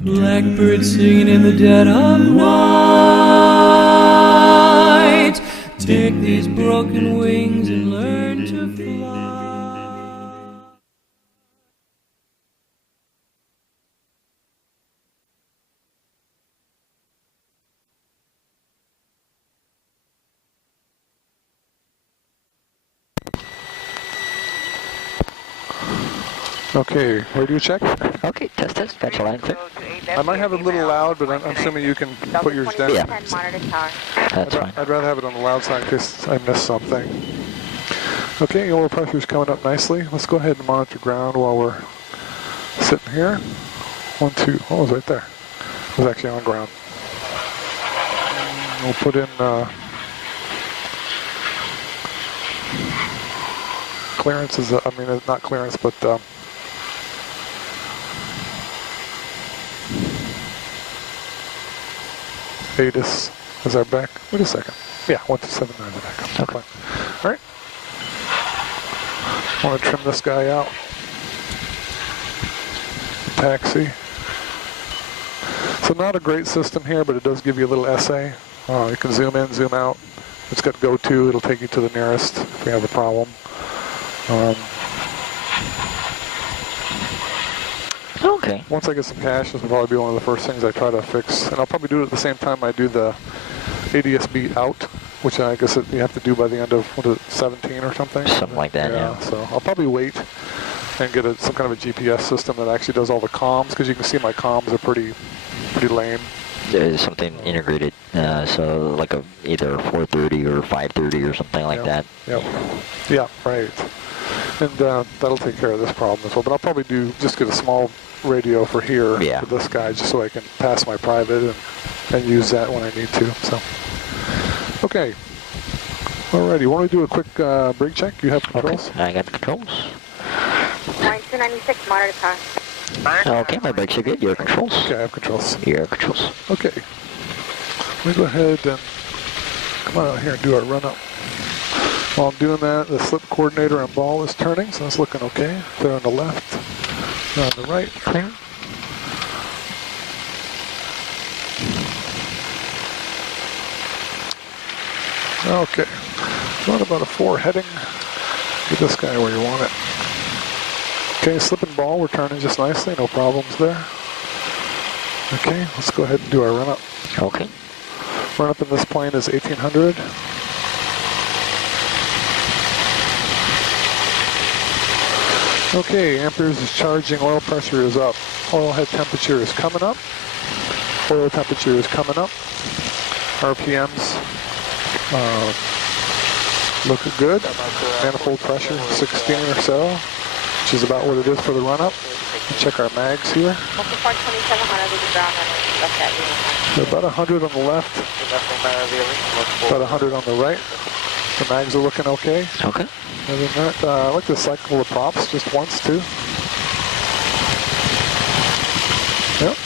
Blackbird singing in the dead of night. Take these broken wings and learn to fly. Okay, radio check. Okay, test, catch a line clear. I might have it a little loud, but I'm assuming you can put yours down. Yeah. That's fine. I'd rather have it on the loud side in case I miss something. Okay, oil pressure's coming up nicely. Let's go ahead and monitor ground while we're sitting here. 1, 2, oh, it was right there. It was actually on ground. We'll put in clearance is, I mean, not clearance, but ATIS is our back. Wait a second. Yeah, 1279 is the back. Okay. All right. I want to trim this guy out. Taxi. So not a great system here, but it does give you a little essay. You can zoom in, zoom out. It's got go to. It'll take you to the nearest if you have a problem. Okay. Once I get some cash, this will probably be one of the first things I try to fix. And I'll probably do it at the same time I do the ADSB out, which I guess you have to do by the end of, what is it, 17 or something? Something like that, yeah. So I'll probably wait and get some kind of a GPS system that actually does all the comms, because you can see my comms are pretty lame. There's something integrated, so like either 430 or 530 or something like that. Yep. Yeah, right. And that'll take care of this problem as well. But I'll probably just get a small radio for here for this guy, just so I can pass my private and use that when I need to. So, okay. Alrighty, want to do a quick brake check? You have controls? Okay, I got the controls. 296, monitor car. Okay, my brakes are good. Your controls? Okay, I have controls. Your controls. Okay. Let me go ahead and come on out here and do our run-up. While I'm doing that, the slip coordinator and ball is turning, so it's looking okay. They're on the left, they're on the right. Clear. Okay. What about a 4 heading? Get this guy where you want it. Okay, slip and ball, we're turning just nicely, no problems there. Okay, let's go ahead and do our run-up. Okay. Run-up in this plane is 1800. Okay, amperes is charging, oil pressure is up. Oil head temperature is coming up. Oil temperature is coming up. RPMs look good. Manifold pressure, 16 or so, which is about what it is for the run-up. Check our mags here. They're about 100 on the left, about 100 on the right. The mags are looking okay. Okay. Other than that, I like to cycle the props just once too. Yep,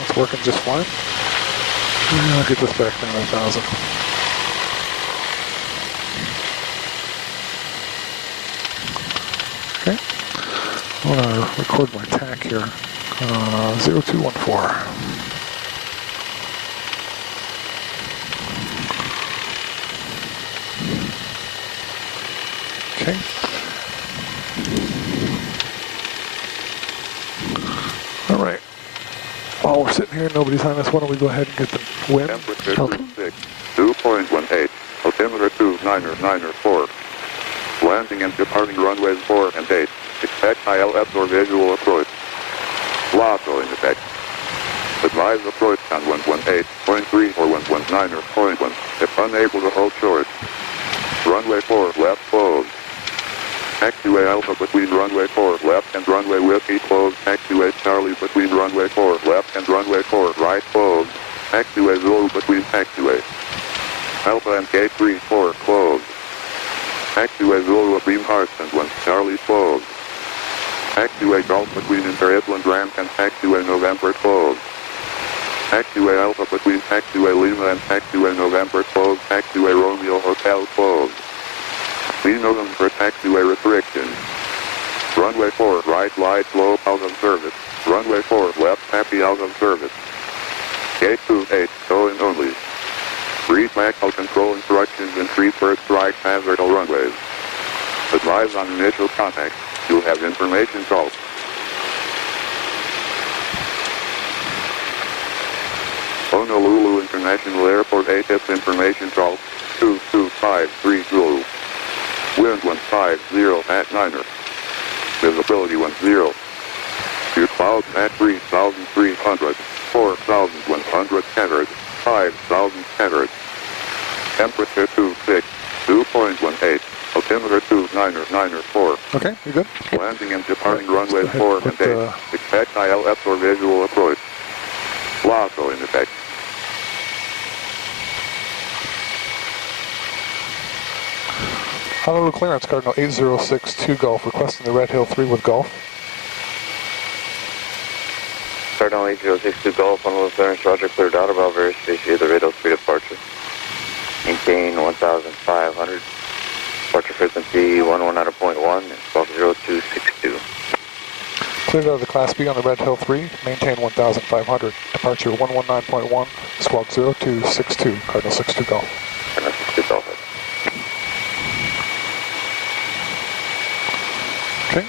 it's working just fine. I'll get this back down to 1,000. Okay, I want to record my tack here. 0214. Okay. All right. While we're sitting here, nobody's on us. Why don't we go ahead and get the wind? Temperature Okay. 2.18. Altimeter 294. Landing and departing runways 4 and 8. Expect ILS or visual approach. LASO in effect. Advise approach on 118.3 or 119.1 if unable to hold short. Runway 4 left closed. Taxiway Alpha between runway 4 left and runway Whiskey closed. Taxiway Charlie between runway 4 left and runway 4 right closed. Taxiway Zulu between taxiway Alpha and Gate 34 closed. Taxiway Zulu Beam Hearts and 1 Charlie closed. Taxiway Golf between Inter-Island Ramp and Taxiway November closed. Taxiway Alpha between Taxiway Lima and Taxiway November closed. Taxiway Romeo Hotel closed. Linotum for taxiway restriction. Runway 4 right light low out of service. Runway 4 left tap be out of service. Gate 28, towing only. Read mechanical control instructions and treat first strike hazardal runways. Advise on initial contact. You have information call. Honolulu International Airport ATIP information call 22530. Wind 150 at 9er. Visibility 10. Your clouds at 3,300, 4,100 scattered, 5,000 scattered. Temperature 26, 2.18. Altimeter 2994. Okay, you good? Landing and departing runways 4 and 8. Expect ILS or visual approach. LASO in effect. Honolulu clearance, Cardinal 8062 Golf, requesting the Red Hill 3 with Golf. Cardinal 8062 Golf, Honolulu clearance, Roger, cleared out about various species, the Red Hill 3 departure. Maintain 1,500. Departure frequency 119.1, squawk 0262. Cleared out of the Class B on the Red Hill 3, maintain 1,500. Departure 119.1, squawk 0262, Cardinal 62 Golf. Cardinal 62 Golf. Okay.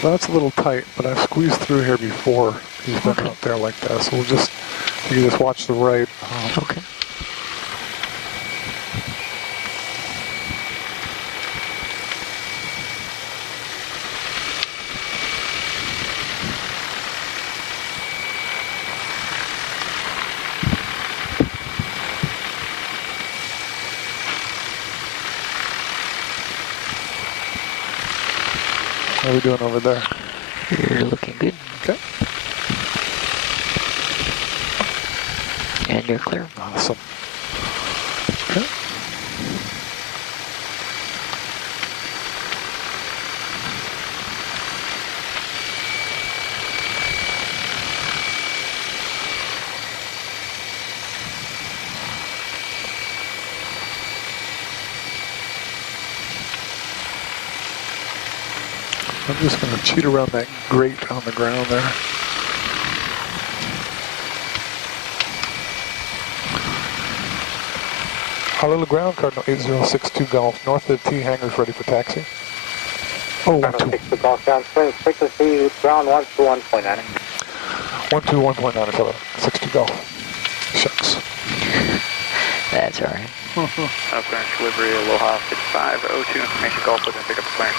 So that's a little tight, but I've squeezed through here before. He's been out there like that, so we'll just, you can just watch the right. Okay. How are we doing over there? You're looking good. Okay. And you're clear. Awesome. Okay. I'm just going to cheat around that grate on the ground there. Honolulu ground, Cardinal 8062 Golf, north of the T hangars, ready for taxi. Oh, 1-2. Golf down swing, frequency ground 121.9. 121.9 is 62 Golf. Shucks. That's all right. Clearance delivery, Aloha 6502, information Golf, looking to pick up the clearance.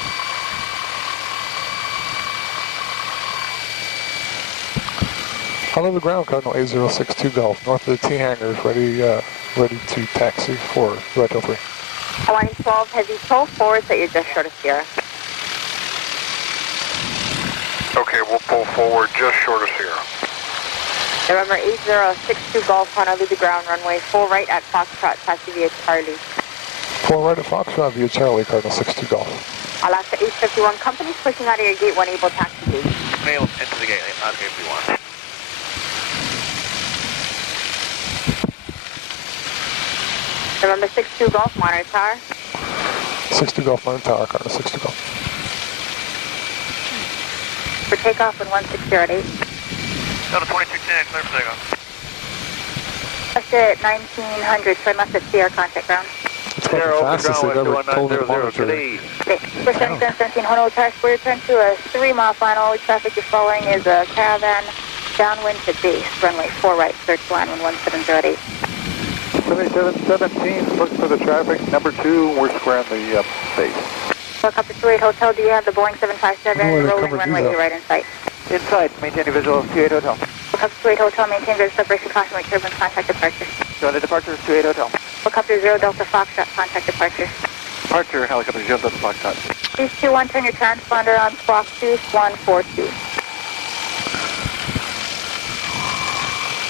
Honolulu ground, Cardinal 8062 Golf, north of the T hangars, ready to taxi for Red Hill 3. Hawaiian 12, heavy toll forward, so you're just short of Sierra. Okay, we'll pull forward just short of Sierra. November 8062 Golf, Honolulu ground, runway full right at Foxtrot, taxi via Charlie. Full right at Foxtrot via Charlie, Cardinal 62 Golf. Alaska 851, companies pushing out of your gate 1, able taxi gate. Mail into the gate, out of gate 1. November 62 Golf, monitor tower. 62 Golf, monitor tower, Cardinal 62 Golf. For takeoff in 160 at 8. Delta 2210, clear for takeoff. Left at 1900, so I must have Sierra contact ground. It's about the fastest they've ever told the monitor. Okay, for 7717 Honolulu Tower, square return to a 3-mile final. Only traffic you're following is a caravan downwind to base, runway 4 right, clear to land 1708. 7717, look for the traffic. Number 2, we're squaring the base. Welcome to 28 Hotel. Do you have the Boeing 757 rolling runway 8 right in sight? Inside, maintain a visual of 28 Hotel. Welcome to 28 Hotel. Maintain visual separation. Caution with turbulence. Contact departure. So the departure is 28 Hotel. Helicopter 0 Delta Foxtrot. Contact departure. Departure, helicopter 0 Delta Foxtrot. Please 21, turn your transponder on squawk 2142.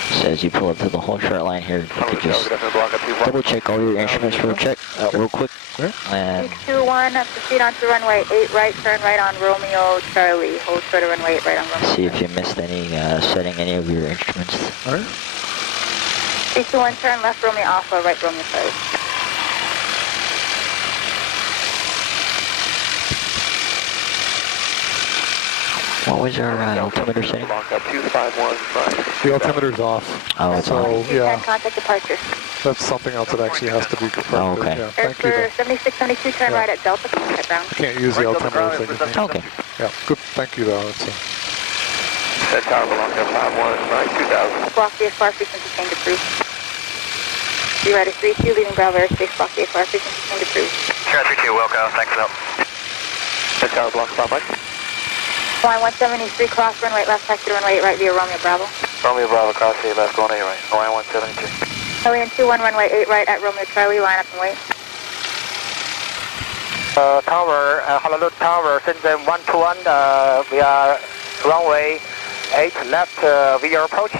So as you pull up to the whole short line here, you could just double check all your instruments for a check. real quick. Peak 21, proceed onto runway 8 right, turn right on Romeo Charlie. Hold short of runway 8 right on Romeo. See if you missed any, setting any of your instruments. All right. Peak 21, turn left Romeo Alpha, right Romeo Charlie. What was our altimeter setting? The altimeter's off. Oh, it's so, on. yeah, Contact departure. that's something else that actually has to be confirmed. Oh, okay. Yeah, thank you. For 7672, turn right at Delta, contact ground. I can't use the altimeter thing. Okay. Yeah, good. Thank you, though. It's Set tower belongs to 51, right, 2000. Block VFR frequency change approved. Be ready 32, leaving Bravo airspace, block VFR frequency change approved. Sure, 32, welcome, thanks up. Set tower belongs to 5 Line 173, cross runway left, taxi to runway 8 right via Romeo Bravo. Romeo Bravo, cross 8 left, going 8 right. Line 173. Alien 21, runway 8 right at Romeo Charlie, line up and wait. Tower, Honolulu Tower, Shenzhen 121, we are runway 8 left via approach.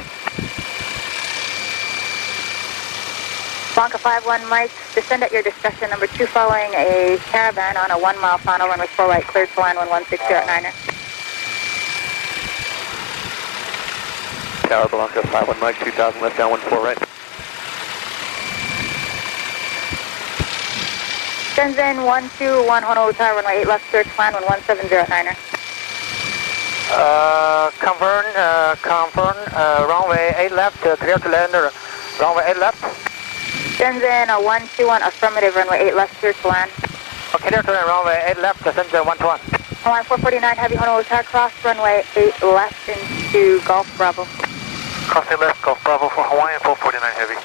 Blanca 51, Mike, descend at your discretion, number 2 following a caravan on a 1 mile final, runway 4 right, cleared to line 1160 at 9er. Tower belongs to 51, Mike, 2000 left, down 14 right. Shenzhen 121, Honolulu Tower, runway 8 left, cleared to line 1170 at 9er. Confirm, runway 8 left, clear to land, runway 8 left. Shenzhen 121, affirmative, runway 8 left, clear to land. Clear to land, runway 8 left, Shenzhen 121. Line 449, heavy Honolulu Tower, cross runway 8 left into Gulf Bravo. Cross 8 left, Gulf Bravo for Hawaiian 449 heavy.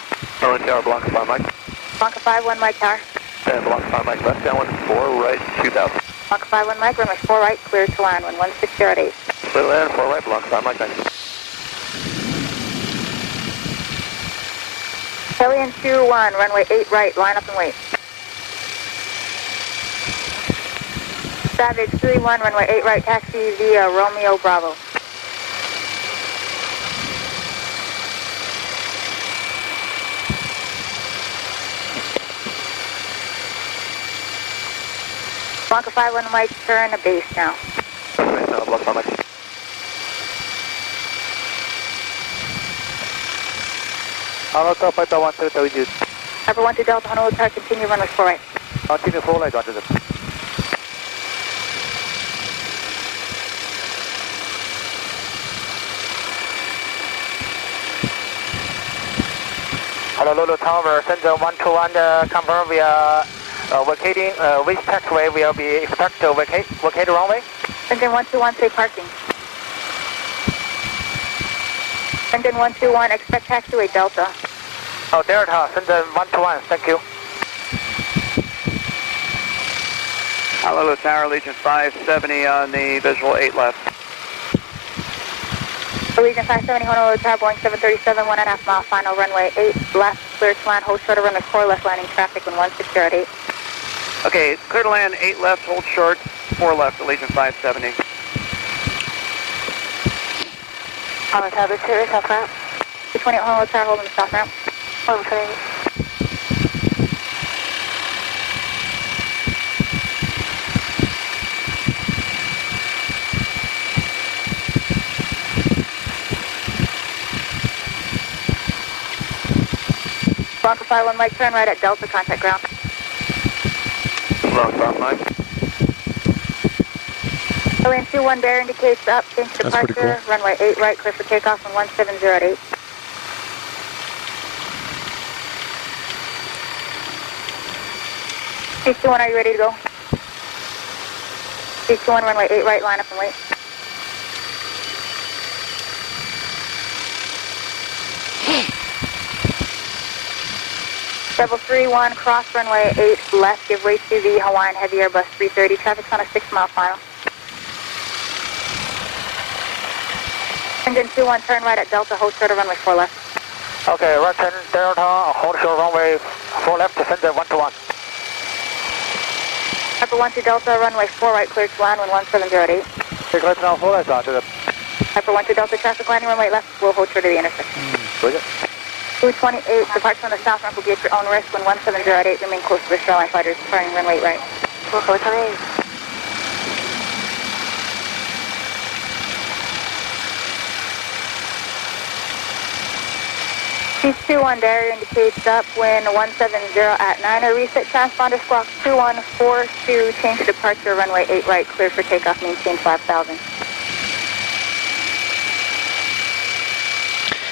Tower belongs to 5 Mike. Blanca 51, Mike Tower. Belongs to 5 Mike, left, down 14 right, 2000. Blanca 51, Mike, runway 4 right, clear to land 1160 at 8. Clear to land, 4 right, belongs to 5 Mike, thank you. Alien 21, runway 8 right, line up and wait. Savage 31, runway 8 right, taxi via Romeo Bravo. Blanca 51, Mike, turn to base now. Block 5 Mike. Honolulu Fighter 123, Upper 1 to Delta, Honolulu Tower, continue runway 4 right. continue 4 right, onto the Honolulu Tower, Shenzhen 121, confirm we are vacating, which taxiway will be expect to vacate the runway? Shenzhen 121, safe parking. Shenzhen 121, expect taxiway Delta. Oh, Delta, Shenzhen 121, thank you. Honolulu Tower, Legion 570 on the visual 8 left. Legion 570, Honolulu Tower, Boeing 737, 1.5 mile final, runway 8 left, clear to land, hold short of runway 4 left, landing traffic, 160 at 8. Okay, clear to land, 8 left, hold short, 4 left, Legion 570. Honolulu Tower, this here is south ramp. 228, Honolulu Tower, holding the south ramp. 128. Bronco 51, Mike, turn right at Delta, contact ground. Block 5 Mike. Alien 21, bear indicates up, change to That's pretty departure, cool. runway 8 right, clear for takeoff on 170 at 8. H21, are you ready to go? H21, runway 8 right, line up and wait. Rebel 31, cross runway 8 left, give way to the Hawaiian Heavy Airbus 330. Traffic's on a 6 mile final. Engine 21, turn right at Delta, hold short of runway 4 left. Okay, right turn Delta, hold short runway 4 left, Shenzhen 121. Upper 1 to Delta, runway 4 right, clear to land, 170 at 8. Take right now 4 left, onto the Upper 1 to Delta, traffic landing runway left, we'll hold short of the intersection. bridge. 228, departure on the south ramp will be at your own risk. When 170 at 8, remain close to the shoreline fighters, departing runway 8 right. 228. 221 Barrier indicates upwind 170 at 9er, reset transponder squawk 2142, change to departure runway 8 right, clear for takeoff, maintain 5,000.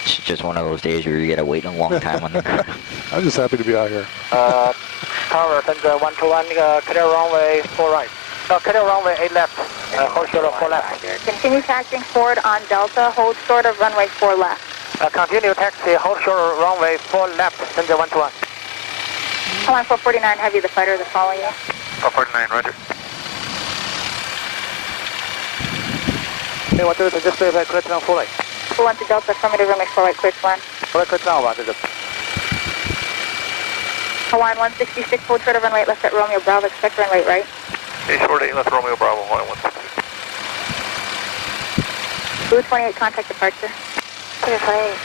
It's just one of those days where you gotta wait a long time on the ground. I'm just happy to be out here. Tower, send 121, clear runway 4 right. Clear runway 8 left, hold short of 4 left. Continue taxiing forward on Delta, hold short of runway 4 left. Continue taxi, hold short of runway 4 left, send 121. Line 449 Heavy, the fighter is following you. 449, roger. Hey, 122, just clear to run 4 right. 1 to Delta, affirmative, runway 4 right, clear to land. 4 right, clear to land, 1 to Delta. Hawaiian 166, hold short of runway 8 left at Romeo Bravo, expect runway 8 right. Hey, short 8 left Romeo Bravo, Hawaiian 166. Blue 28, contact departure. Clear for 8.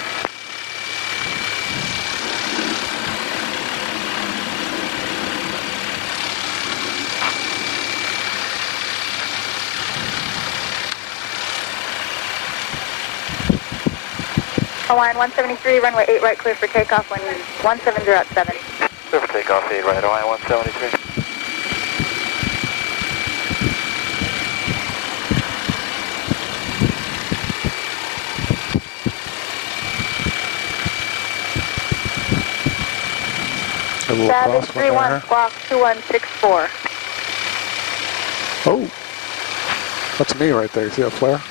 Hawaiian 173, runway 8 right, clear for takeoff when 170 at 7. Clear for takeoff, 8 right, Hawaiian 173. Savage 31, squawk 2164. Oh, that's me right there. You see that flare?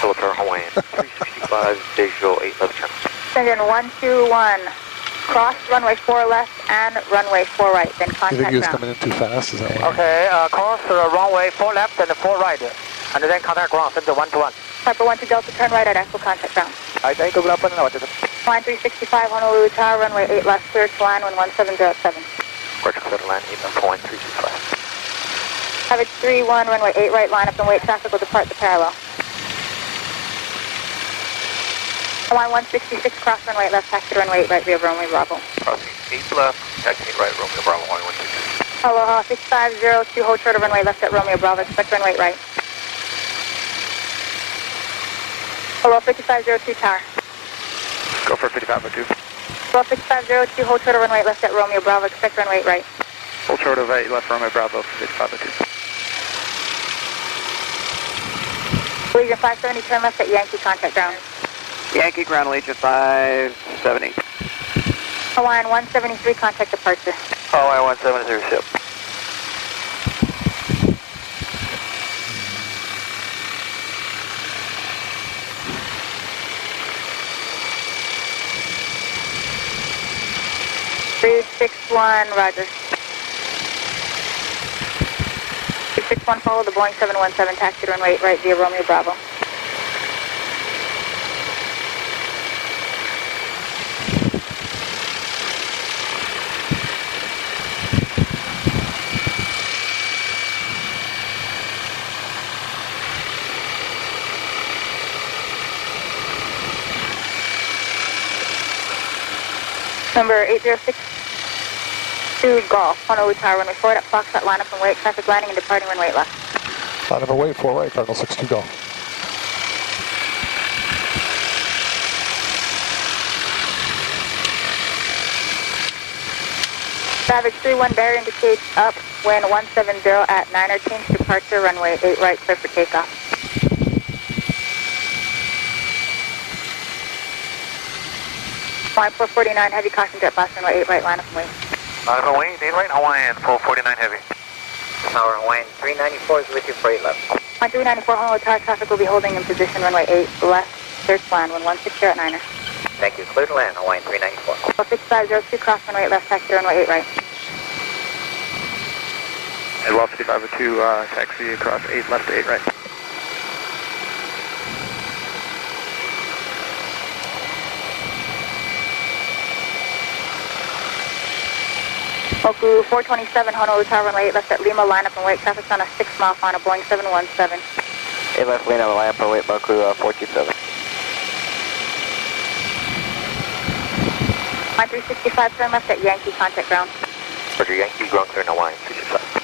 Tower Hawaiian 365, visual 8 left channel. Send in 121, cross runway 4 left and runway 4 right, then You contact think he was ground. coming in too fast? Is that why? Okay, cross runway 4 left and 4 right, and then contact ground, send 121. Piper 1 to Delta, turn right at actual contact ground. I go up and out. Line 365, Honolulu Tower, runway 8 left, clear to land when 170 at 7. Roger, clear to land, 8.365. Savage 31, runway 8 right, line up and wait, traffic will depart the parallel. Line 166, cross runway 8 left, taxi to runway 8 right, via Romeo Bravo. Crossing 8 left, taxiing right, Romeo Bravo, Hawaiian 166. Aloha, 6502, hold short of runway left at Romeo Bravo, expect runway 8 right. Hello, 5502 Tower. Go for 5502. Hello, 5502, hold short of runway 8 left at Romeo Bravo, expect runway 8 right. Hold short of 8 left Romeo Bravo, 5502. Legion 570, turn left at Yankee, contact ground. Yankee ground Legion 570. Hawaiian 173, contact departure. Hawaiian 173, ship. Read 61, roger. 361, follow the Boeing 717, taxi to runway 8 right via Romeo Bravo. Number 8062 Golf, Honolulu Tower, runway 4 at Foxtrot, line up and wait, traffic landing and departing runway 8 left. Line up and wait, 4 right, Cardinal 62 go. Savage 31 Barrier indicates up, wind 170 at 9er, change departure, runway 8 right, clear for takeoff. Line 449, heavy caution jet blast, runway 8 right, line up and wait. Line up and wait, 8 right, Hawaiian 449 heavy. Tower Hawaiian 394 is with you for 8 left. Line 394, Honolulu Tower, traffic will be holding in position, runway 8 left, clear to land, when 160 at 9er. Thank you, clear to land, Hawaiian 394. 6502, cross runway 8 left, taxi to runway 8 right. Edwell 5502, taxi across 8 left to 8 right. Oku 427, Honolulu Tower, runway 8 left at Lima, line up and wait, traffic's on a 6-mile on a Boeing 717. 8 left, Lima, line up and wait, Baku 427. Line 365, turn left at Yankee, contact ground. Roger, Yankee, ground clear, now line 365.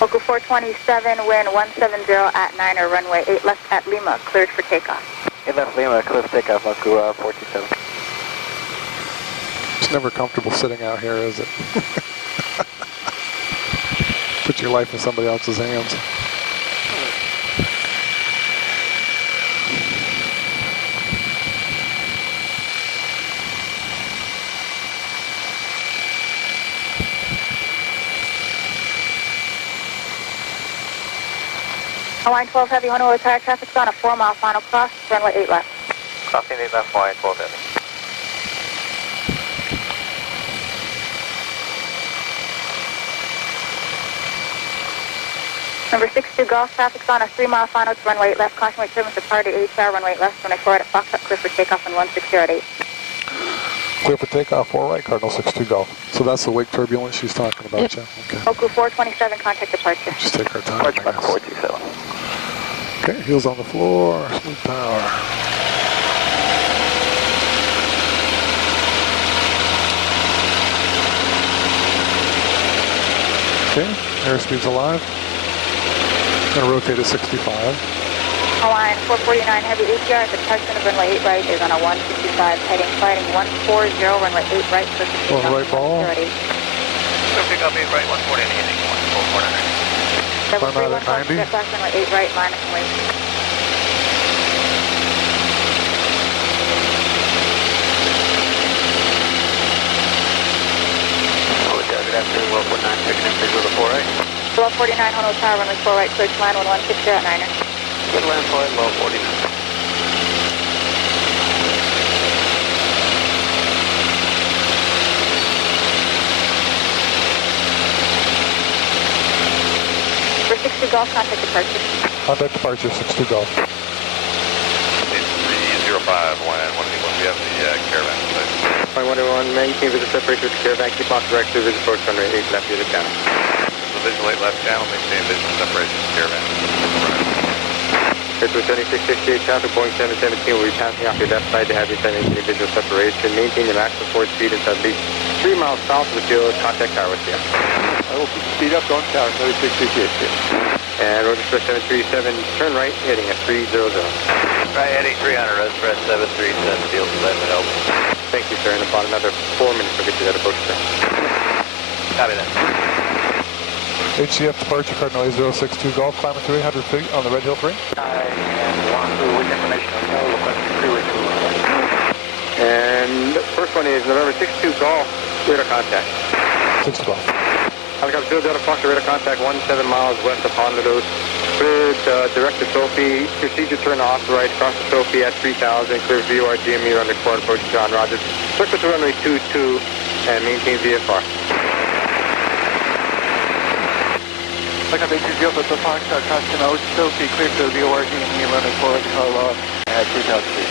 Local 427, wind 170 at 9 or runway 8 left at Lima, cleared for takeoff. 8 left Lima, cleared for takeoff, Local 427. It's never comfortable sitting out here, is it? Put your life in somebody else's hands. Line 12 heavy, Honolulu tire traffic's on a 4-mile final cross, runway 8 left. Crossing 8 left, line 12 heavy. Number 62 Golf, traffic's on a 3-mile final to runway 8 left. Caution weight turbulence departed HR, runway 8 left, runway 4 right at Foxtrot, clear for takeoff on 16 at 8. Clear for takeoff, 4 right, Cardinal 62 Golf. So that's the wake turbulence she's talking about, Jeff? Okay. Oku 427, contact departure. Just take our time, I guess. 427. Okay, heels on the floor, smooth power. Okay, airspeed's alive. Gonna rotate at 65. Line 449 heavy ATR at the touchdown of runway 8 right is on a 165 heading fighting 140 runway 8 right. Going right ball. So pick up 8 right, 140 heading 1449. Climb out at 90. Runway 8 right, minus weight. After 1249, picking up visual to 4 right. 1249 Honolulu Tower, runway 4 right, clear to line 1160 at 9er. Good land for 1249. For 62 Golf, contact departure. Contact departure, 62 Golf. 305, land 181, we have the caravan in place. Line 181, maintain visual separation with the caravan, keep off direct to visual approach runway 8 left unit channel. Visual 8 left channel, maintain visual separation with caravan. Visual 7668, traffic Boeing 717 will be passing off your left side to have you send any visual separation. Maintain your maximum forward speed until at least 3 miles south of the field. Contact tower with you. I will speed up, going tower, 7668. And road express 737, turn right, heading at 300. Right, heading 300, road express 737, field left and open. Thank you, sir. In about another 4 minutes, we'll get you that approach, sir. Copy that. HCF departure, Cardinal 062 Golf, climbing 300 feet on the Red Hill 3. And the first one is November 62 Golf, radar contact. 60 Golf. Helicopter 0 Delta Fox, radar contact 17 miles west of Honolulu. Cleared direct to Sophie. Procedure turn off right across the Sophie at 3000. Clear VOR GME runway 4 approach John Rogers. Circle to runway 22 and maintain VFR. Helicopter 2 Delta Fox, custom out Sophie, clear to VOR GME runway 4 Carlo at 3000 feet.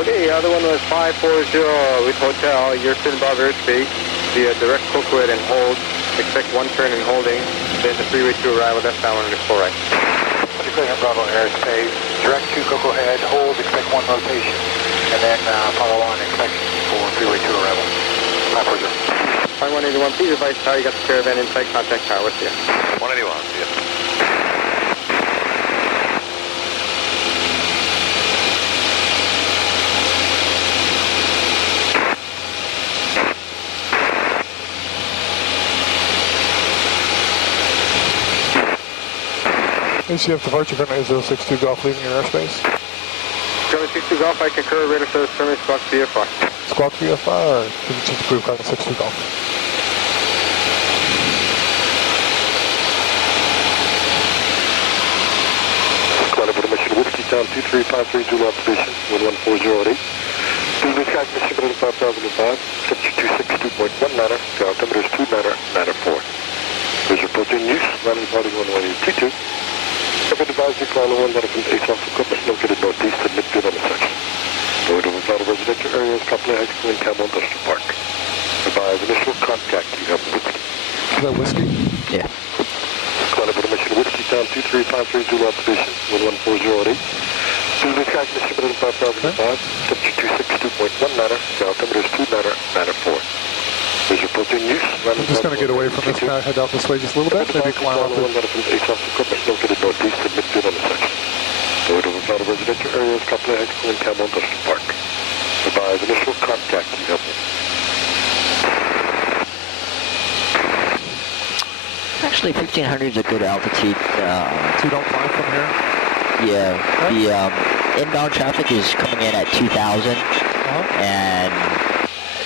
Okay, the other one was 540 with hotel. You're sitting above airspace. The direct Coquid and hold. Expect one turn and holding. Then the freeway to arrival. That's down on the 4 right. Clear Bravo airspace. Direct to Coco Head. Hold. Expect one rotation. And then follow on. Expect for freeway to arrival. 540. Line 181. Please advise how you got the caravan inside. Contact tower with you. 181, see you. HCF departure, Cardinal 062 Golf, leaving your airspace. Cardinal 62 Golf, I concur. Radar service terminus, squawk VFR. Squawk VFR, position to prove Cardinal 62 Golf. Climate mission Whiskey Town 2353, July station, 11408. Business track mission 5005, 7262.1 manner, ground altimeter is 2 manner 4. There's your approaching use, landing party 11822. Traffic advisory, flying 1 letter from ASOF equipment located northeast of Midfield intersection. Road over a lot of residential areas, Copley High School and Campbell Industrial Park. Advise initial contact, you have Whiskey. Is that Whiskey? Yeah. mission Whiskey Town 2353 Zulu observation, 11408. Zulu sky mission President 5005, temperature 262.19, altimeter is 294. Is reporting use. I'm just going to get away from this guy, head out this way just a little bit, maybe climb up it. Equipment located northeast of Midfield intersection. Road of a residential areas, Copley High School and Campbell Industrial Park. Advise initial contact level. Actually, 1500 is a good altitude. So you don't climb from here? Yeah. The inbound traffic is coming in at 2,000, and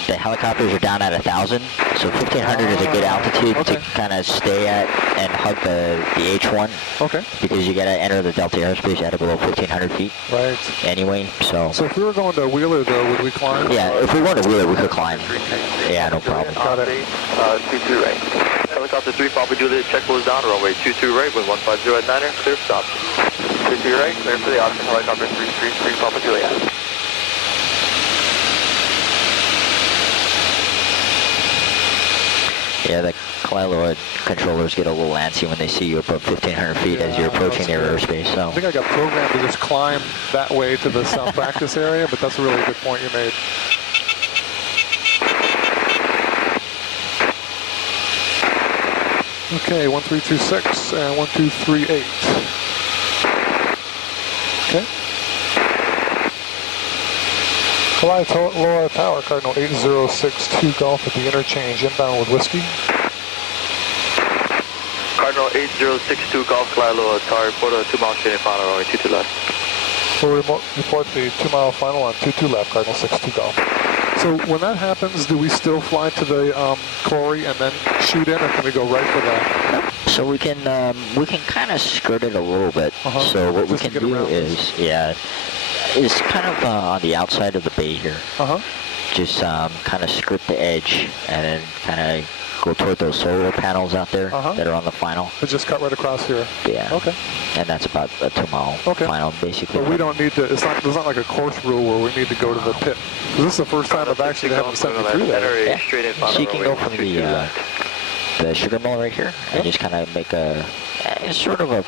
the helicopters are down at 1,000. So 1500 is a good altitude to kind of stay at and hug the H1. Okay. Because you got to enter the Delta airspace at below 1,500 feet. Right. Anyway, so. So if we were going to Wheeler, though, would we climb? Yeah, if we were to Wheeler, we could climb. Yeah, no problem. Got it. 22 right. Helicopter 3, Papa Juliet, check goes down, runway 22 right, with 150 at 9er, clear for the option. 22 right, clear for the option, helicopter 333, Papa Juliet. Yeah, the Kailua controllers get a little antsy when they see you above 1,500 feet as you're approaching their airspace. So I think I got programmed to just climb that way to the south practice area, but that's a really good point you made. Okay, 1326 and 1238. Okay. Kailua Tower, Cardinal 8062 Golf at the interchange, inbound with Whiskey. Cardinal 8062 Golf, Kailua Tower, report a 2-mile straight in final, runway 22 left. We'll report the 2-mile final on 22 left, Cardinal 62 Golf. So when that happens, do we still fly to the quarry and then shoot in, or can we go right for that? So we can kind of skirt it a little bit. So what we can do is, is kind of on the outside of the bay here. Just kind of skirt the edge and then kind of go toward those solar panels out there that are on the final. But just cut right across here. Yeah. Okay. And that's about a 2-mile final, basically. But we don't need to. There's not like a course rule where we need to go to the pit. This is the first time I've actually had to send me through there. Yeah. So you can go from the sugar mill right here and just kind of make a sort of a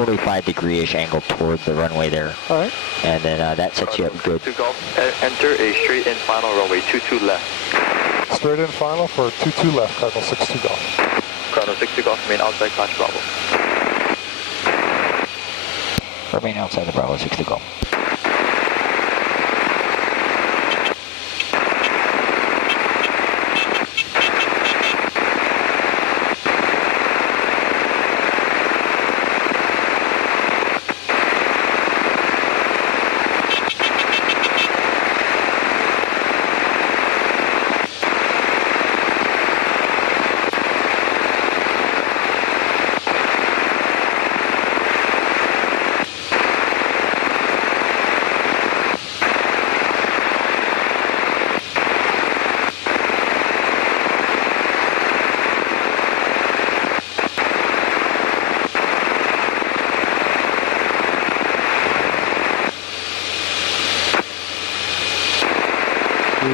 45-degree-ish angle toward the runway there. All right. And then that sets you up good. Enter a straight in final, runway 22 left. Straight in final for 22 left, Cardinal 62 Golf. Cardinal 62 Golf, remain outside Clash Bravo. Remain outside the Bravo 60 Golf.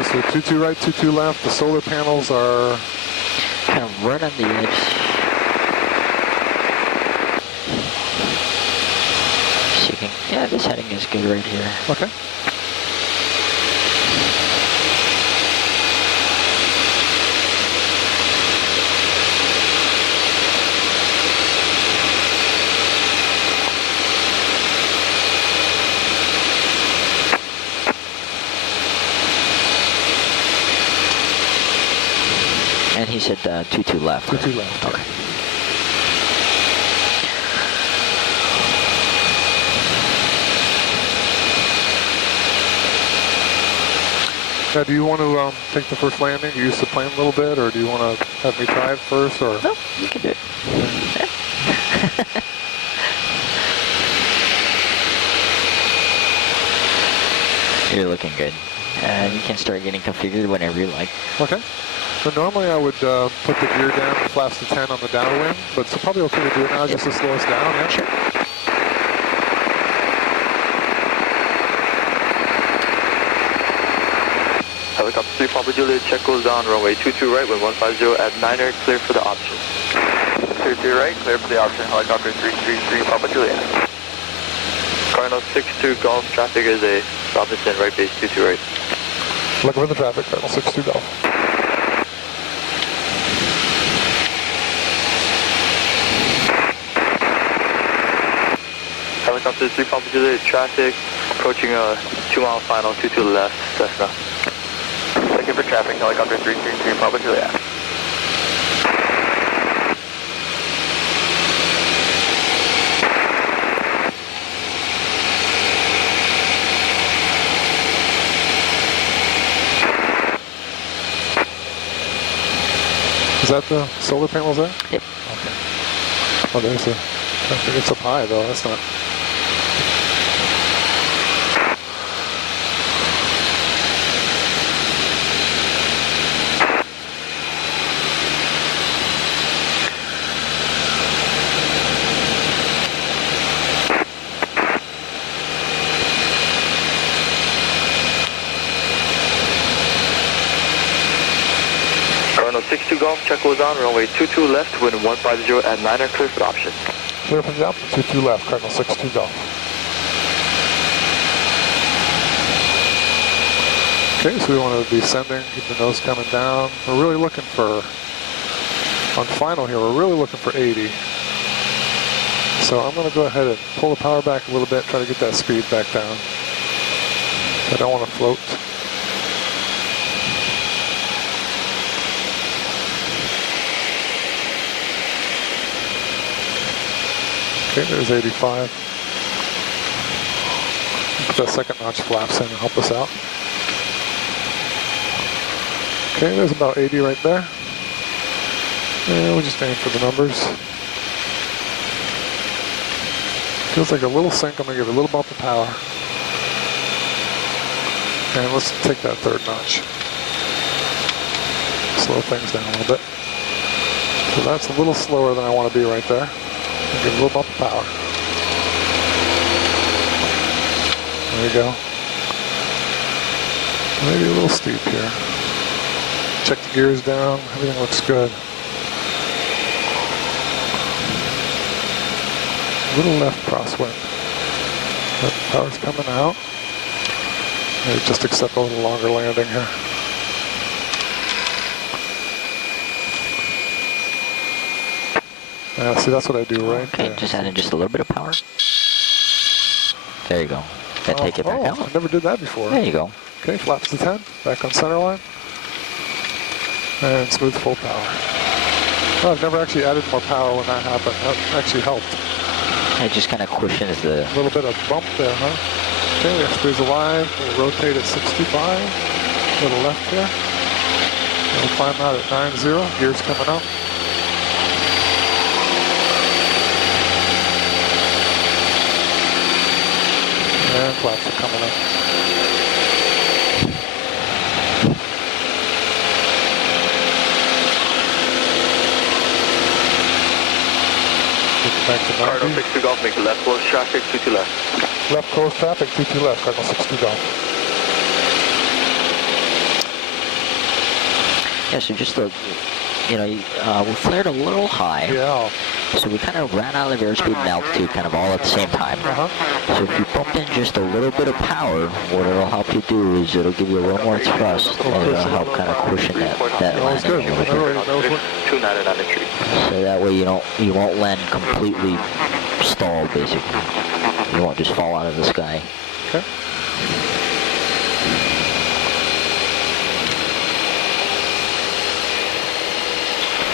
So 22 right, 22 left. The solar panels are kind of right on the edge. So you can, yeah, this heading is good right here. Okay. And he said 22 left. 22 left. Okay. Now, do you want to take the first landing, use the plane a little bit, or do you want to have me try it first? Or no, you can do it. You're looking good. And you can start getting configured whenever you like. Okay. So normally I would put the gear down, flaps to 10 on the downwind, but it's probably okay to do it now just to slow us down, yeah? Sure. Helicopter 3, Papa Juliet, check goes down, runway 22 right, with 150 at 9er, clear for the option. Clear to your right, clear for the option, helicopter 333 Papa Juliet. Cardinal 62 Golf, traffic is a Robinson, right base 22 right. Looking for the traffic, Cardinal 62 Golf. Helicopter 3 Papa Juliet, traffic approaching a 2 mile final, 22 left, Cessna. Looking for traffic, helicopter 333 Papa Juliet. Is that the solar panels there? Yep. Okay. Oh, there's a, I think it's up high though, that's not. Cardinal 62 Golf, check was on, runway 22 left, wind 150 at 9er, clear for the option. Clear for the option, 22 left, Cardinal 62 Golf. Okay, so we want to be descending, keep the nose coming down. We're really looking for, on final here, we're really looking for 80. So I'm going to go ahead and pull the power back a little bit, try to get that speed back down. I don't want to float. Okay, there's 85. Put that second notch flaps in and help us out. Okay, there's about 80 right there. And we'll just aim for the numbers. Feels like a little sink. I'm going to give it a little bump of power. And let's take that third notch. Slow things down a little bit. So that's a little slower than I want to be right there. I'll give it a little bump of power. There you go. Maybe a little steep here. Check the gears down. Everything looks good. A little left crosswind. But power's coming out. Maybe just accept a little longer landing here. Yeah, see, that's what I do right Okay, there. just add in just a little bit of power. There you go. Then take it back out. I never did that before. There you go. Okay, flaps to 10, back on center line. And smooth full power. Well, I've never actually added more power when that happened. That actually helped. It just kind of cushions the... A little bit of bump there, huh? Okay, we have squeeze alive. We'll rotate at 65. A little left here. We'll climb out at 90. Gears coming up. And flaps are coming up. Back to Cardinal 62 Golf, make left close traffic, 22 left. Left coast traffic, 22 left, Cardinal 62 Golf. Yeah, so just the, we flared a little high. Yeah. So we kind of ran out of airspeed and altitude kind of all at the same time. So if you bump in just a little bit of power, what it'll help you do is it'll give you a little more thrust and it'll help kind of cushion that landing. So that way you won't land completely stalled, basically. You won't just fall out of the sky. Okay.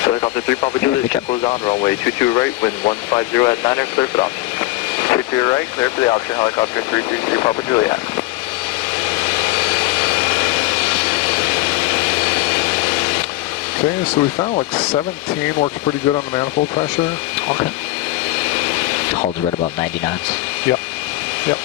Helicopter 3 Papa Juliet, check goes on, runway 22 right, wind 150 at 9er, clear for the option. 22 right, clear for the option, helicopter 333 Papa Juliet. Okay, so we found like 17 works pretty good on the manifold pressure. Okay. Holds right about 90 knots. Yep. Yep.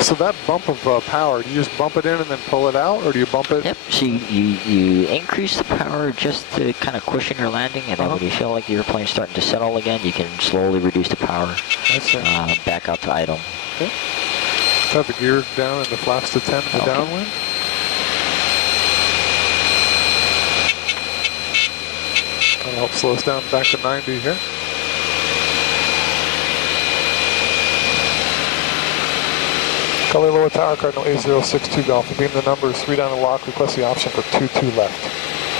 So that bump of power, do you just bump it in and then pull it out, or do you bump it? Yep. So you increase the power just to kind of cushion your landing, and then when you feel like your airplane's starting to settle again, you can slowly reduce the power back out to idle. Okay. Have the gear down and the flaps to 10 for downwind. That'll help slow us down back to 90 here. Color lower tower, Cardinal 8062 Golf. Beam the numbers 3 down the lock. Request the option for 22 left.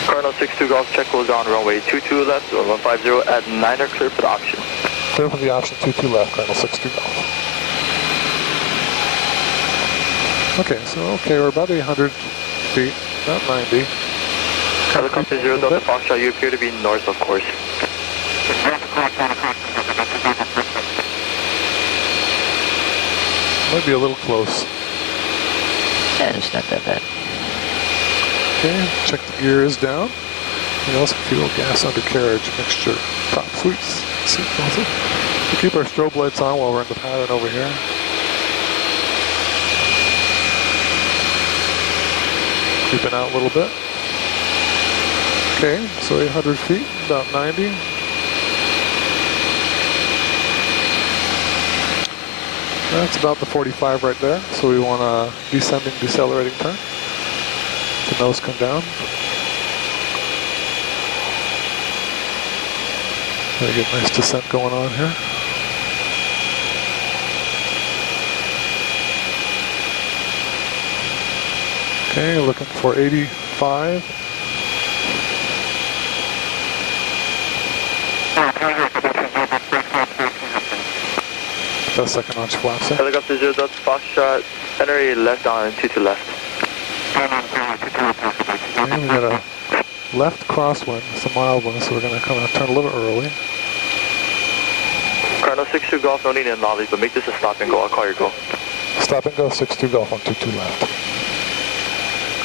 Cardinal 62 Golf, check goes on runway 22 left, 150 at 9er, clear for the option. Clear for the option, 22 left, Cardinal 62 Golf. Okay, so we're about 800 feet, about 90. Helicopter 0 Delta Foxtrot, you appear to be north of course. Might be a little close. Yeah, it's not that bad. Okay, check the gear is down. And also fuel, gas, undercarriage, mixture, top sweets. We'll keep our strobe lights on while we're in the pattern over here. Creeping out a little bit. Okay, so 800 feet, about 90. That's about the 45 right there. So we want a descending, decelerating turn. The nose come down. Gotta get nice descent going on here. Okay, looking for 85. That's second notch flaps there. Helicopter 0 Delta Foxtrot, enter left on 22 left. Okay, we got a left crosswind, it's a mild one, so we're going to come and turn a little early. Cardinal 62 Golf, no need in lollies, but make this a stop and go. I'll call your go. Stop and go, 62 Golf on 22 left.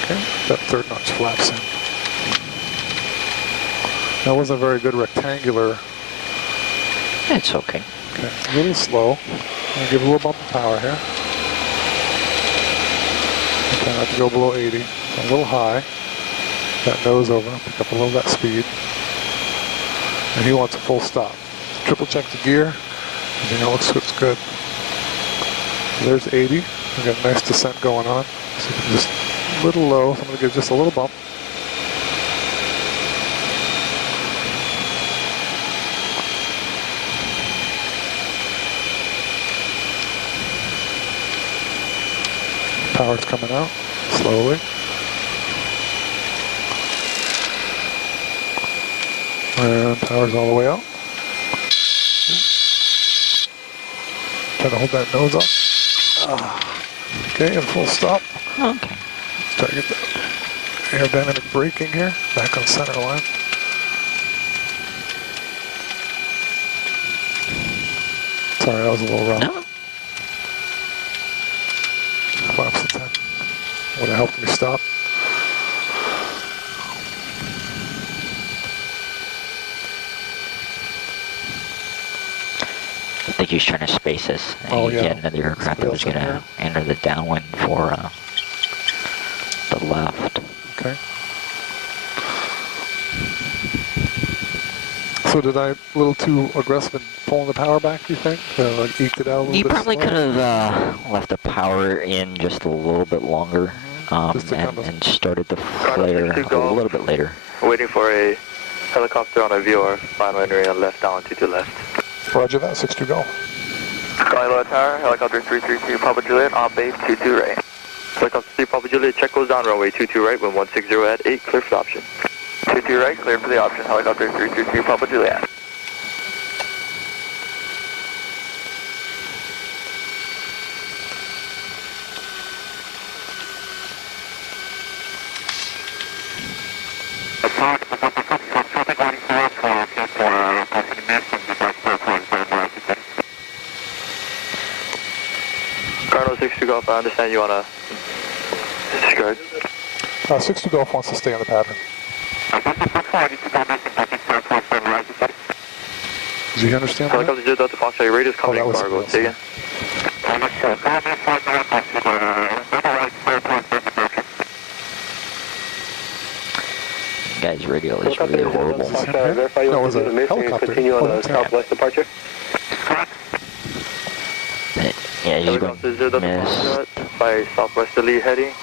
Okay, that third notch flaps in. That wasn't a very good rectangular. It's okay. Okay, a little slow. I'm going to give a little bump of power here. Okay, I have to go below 80. So a little high. That nose over, pick up a little of that speed. And he wants a full stop. Triple check the gear. Everything looks good. There's 80. We got a nice descent going on. So just a little low, so I'm going to give just a little bump. Power's coming out slowly. And power's all the way out. Try to hold that nose up. Okay, and full stop. Okay. Try to get the aerodynamic braking here. Back on center line. Sorry, that was a little rough. No. Flaps at 10. Would have helped me stop. I think he's trying to space us. Oh, He yeah. had another aircraft that was going to enter the downwind for the left. Okay. So did I a little too aggressive in pulling the power back, you think? Like eked it out a little bit? You probably slower? could have left the power in just a little bit longer and started the flare a little bit later. Waiting for a helicopter on a VOR, final entry on left down 22 left. Roger that, 6-2 Golf. Skylow Tower, helicopter 333 Papa Juliet, on base 22 right. Helicopter 3 Papa Juliet, check goes down runway 22 right, wind 160 at 8, clear for the option. 22 right, clear for the option, helicopter 333 Papa Juliet. Cardinal 62 Golf, I understand you want to discard. 6-2 Golf wants to stay on the pattern. Does he understand that? Helicopter 0 Delta Foxtrot, your radio's coming in cargo, say again. Guy's radio is really horrible. That was a helicopter. Continue on the southwest departure. Yeah, Yeah, you're going to miss. By southwesterly heading.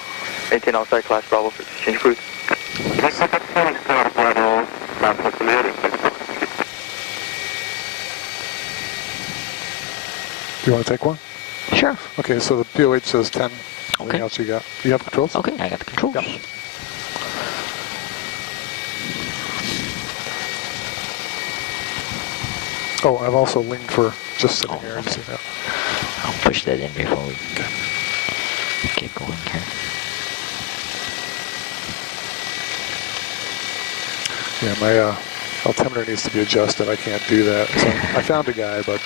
Maintain outside class Bravo for exchange cruise. Do you want to take one? Sure. Okay, so the POH says 10. Okay. Anything else you got? Do you have controls? Okay, I got the controls. Yep. Oh, I've also leaned for just sitting here and see that. I'll push that in before we get going here. Yeah, my altimeter needs to be adjusted. I can't do that. So I found a guy, but...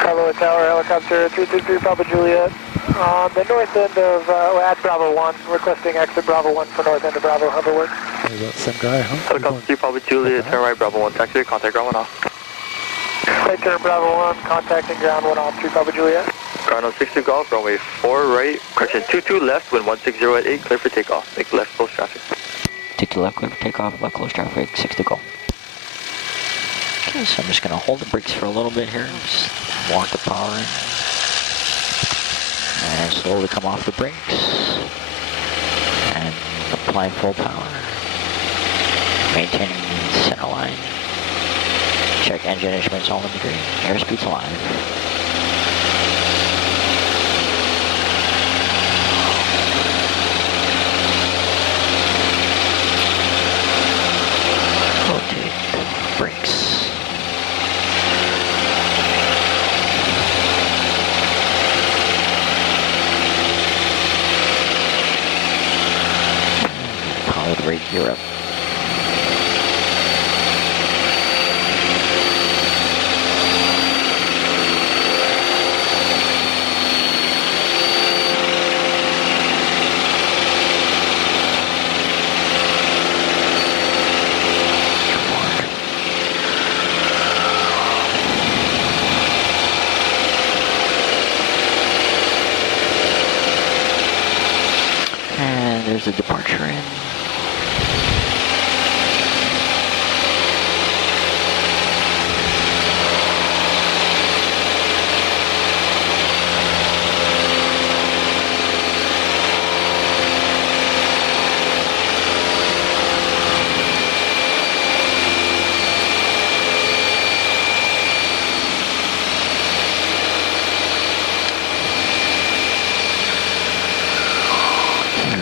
Bravo Tower, helicopter 333 Papa Juliet. On the north end of, at Bravo 1, requesting exit Bravo 1 for north end of Bravo hoverwork. Is that the same guy, huh? Helicopter 3 Papa Juliet, turn right Bravo 1, taxi, contact ground 1 off. Right turn Bravo 1, contacting ground 1 off 3 Papa Juliet. Ground 60 Golf, runway 4 right, correction 22 left, wind 160 at 8, clear for takeoff. Make left close traffic. 22 left, clear for takeoff, left close traffic, 6 to go. Okay, so I'm just going to hold the brakes for a little bit here. Just walk the power in. And slowly come off the brakes. And apply full power. Maintaining center line. Check engine instruments all in the green. Airspeed's alive. Rotate. Brakes. Power the rate gear up. And there's a departure in.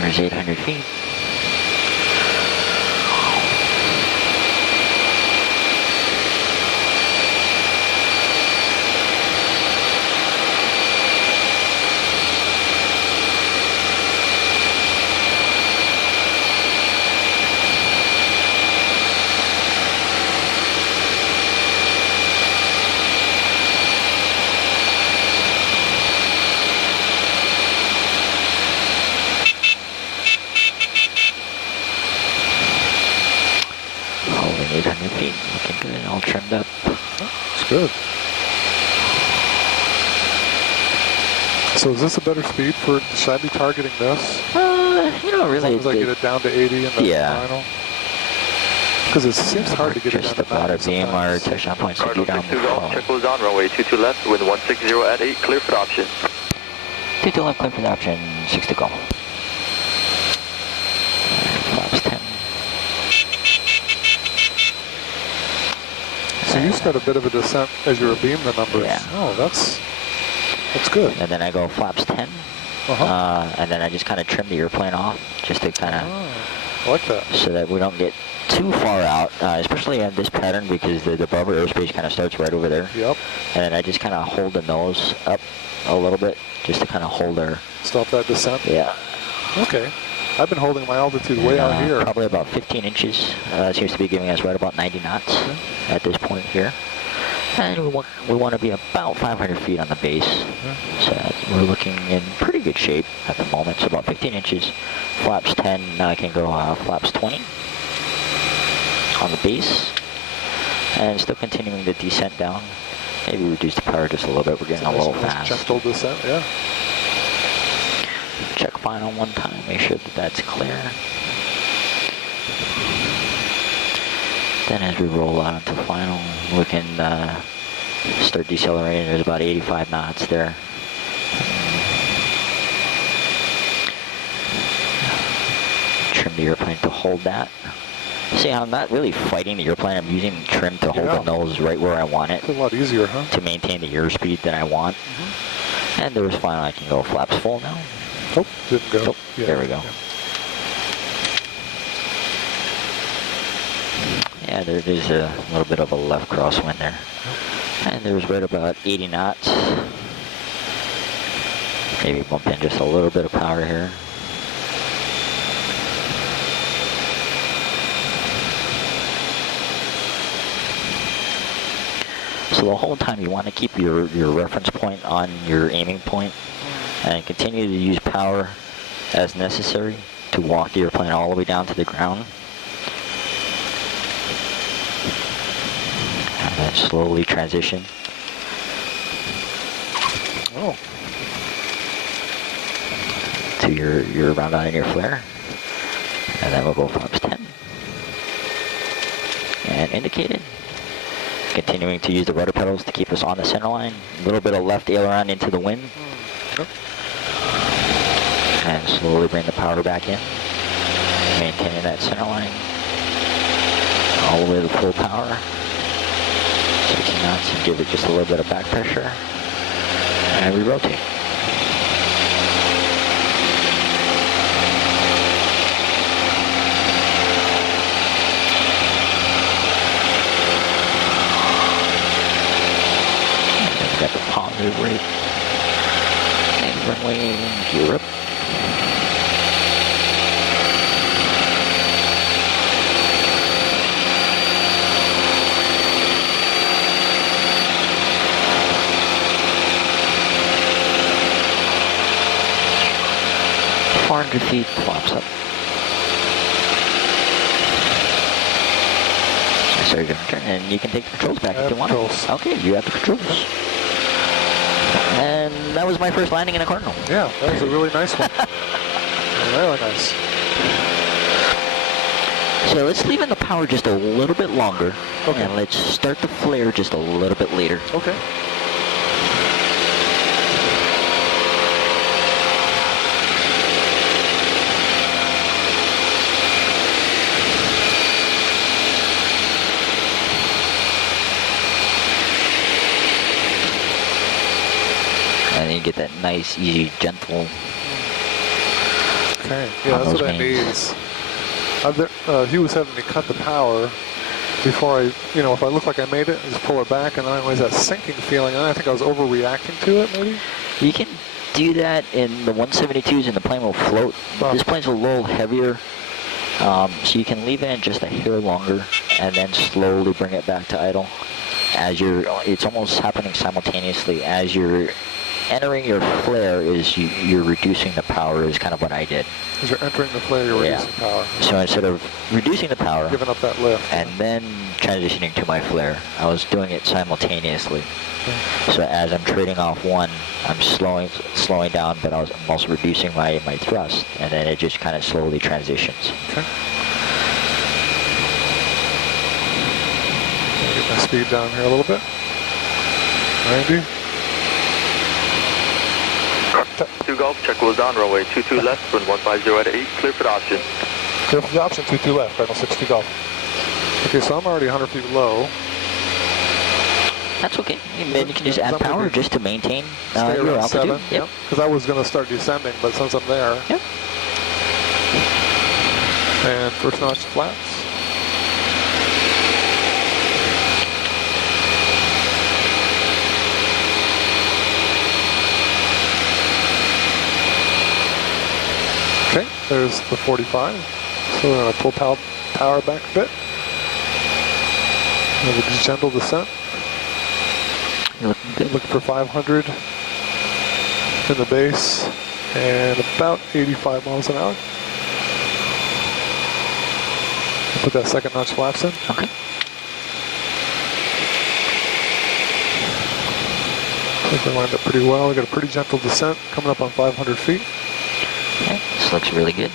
There's 800 feet. Holding 800 feet, looking good, all trimmed up. It's good. So is this a better speed for, should I be targeting this? You know, really. As long as I get it down to 80 in the final? Because it seems hard to get it down to 90 about our BMR touchdown points to be down below. Check goes on, runway 22 left, wind 160 at 8, clear for the option. 22 left, clear for the option, 6 to go. Flaps 10. So you start a bit of a descent as you beam the numbers. Yeah. Oh, that's good. And then I go flaps 10. And then I just kind of trim the airplane off, just to kind of... I like that. So that we don't get too far out, especially on this pattern, because the bumper airspace kind of starts right over there. Yep. And then I just kind of hold the nose up a little bit, just to kind of hold our... Stop that descent? Yeah. Okay. I've been holding my altitude way out here. Probably about 15 inches. Seems to be giving us right about 90 knots at this point here. And we want to be about 500 feet on the base. So we're looking in pretty good shape at the moment. So about 15 inches. Flaps 10, now I can go flaps 20 on the base. And still continuing the descent down. Maybe reduce the power just a little bit. We're getting a little fast. Gentle descent, yeah. Check final one time, make sure that that's clear. Then as we roll out into final, we can Start decelerating, there's about 85 knots there. Trim the airplane to hold that. See how I'm not really fighting the airplane, I'm using trim to hold the nose right where I want it. It's a lot easier, huh? To maintain the airspeed that I want. And there's finally, I can go flaps full now. Oh, didn't go. Oh, yeah, there we go. Yeah, there is a little bit of a left crosswind there. And there's right about 80 knots. Maybe bump in just a little bit of power here. So the whole time you want to keep your reference point on your aiming point and continue to use power as necessary to walk the airplane all the way down to the ground. And then slowly transition. Oh. To your round eye and your flare. And then we'll go flaps 10. And indicated. Continuing to use the rudder pedals to keep us on the center line. A little bit of left aileron into the wind. And slowly bring the power back in. Maintaining that center line. All the way to full power. 16 knots and give it just a little bit of back pressure. And we rotate. Got the positive rate. And runway gear up. Your feet flaps up. So you're going to turn, and you can take the controls back if you want. Okay, you have the controls. And that was my first landing in a Cardinal. Yeah, that was a really nice one. Really nice. So let's leave in the power just a little bit longer. Okay. And let's start the flare just a little bit later. Okay. And then you get that nice, easy, gentle. Okay, yeah, that's what I need. He was having me cut the power before I, if I look like I made it, I just pull it back, and then I always that sinking feeling, and I think I was overreacting to it, maybe? You can do that in the 172s, and the plane will float. This plane's a little heavier, so you can leave it in just a hair longer, and then slowly bring it back to idle. It's almost happening simultaneously as you're entering your flare. You're reducing the power is kind of what I did. As you're entering the flare, you're reducing power. So instead of reducing the power, giving up that lift, and then transitioning to my flare, I was doing it simultaneously. So as I'm trading off one, I'm slowing down, but I'm also reducing my thrust, and then it just kind of slowly transitions. Okay. Get my speed down here a little bit. 90. 2 Golf, check wheels down, runway 22 left, wind 150 at 8, clear for the option. Clear for the option, 22 left, Cardinal 60 Golf. Okay, so I'm already 100 feet low. That's okay. And then you can just add power just to maintain your altitude. Yep. Because I was going to start descending, but since I'm there. Yep. And first notch flaps. Okay, there's the 45. So we're going to pull power back a bit. Have a gentle descent. You're looking good. Look for 500 in the base and about 85 miles an hour. Put that second notch flaps in. Okay. I think we lined up pretty well. We got a pretty gentle descent coming up on 500 feet. Okay, this looks really good.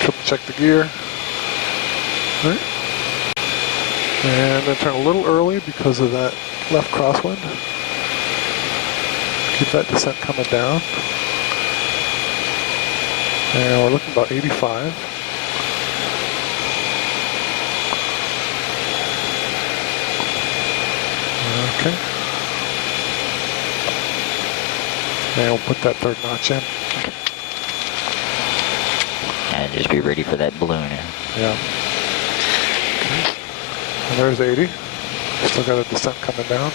Triple check the gear. All right. And then turn a little early because of that left crosswind. Keep that descent coming down. And we're looking about 85. Okay. And we'll put that third notch in. And just be ready for that balloon. Yeah. Okay. And there's 80. Still got a descent coming down.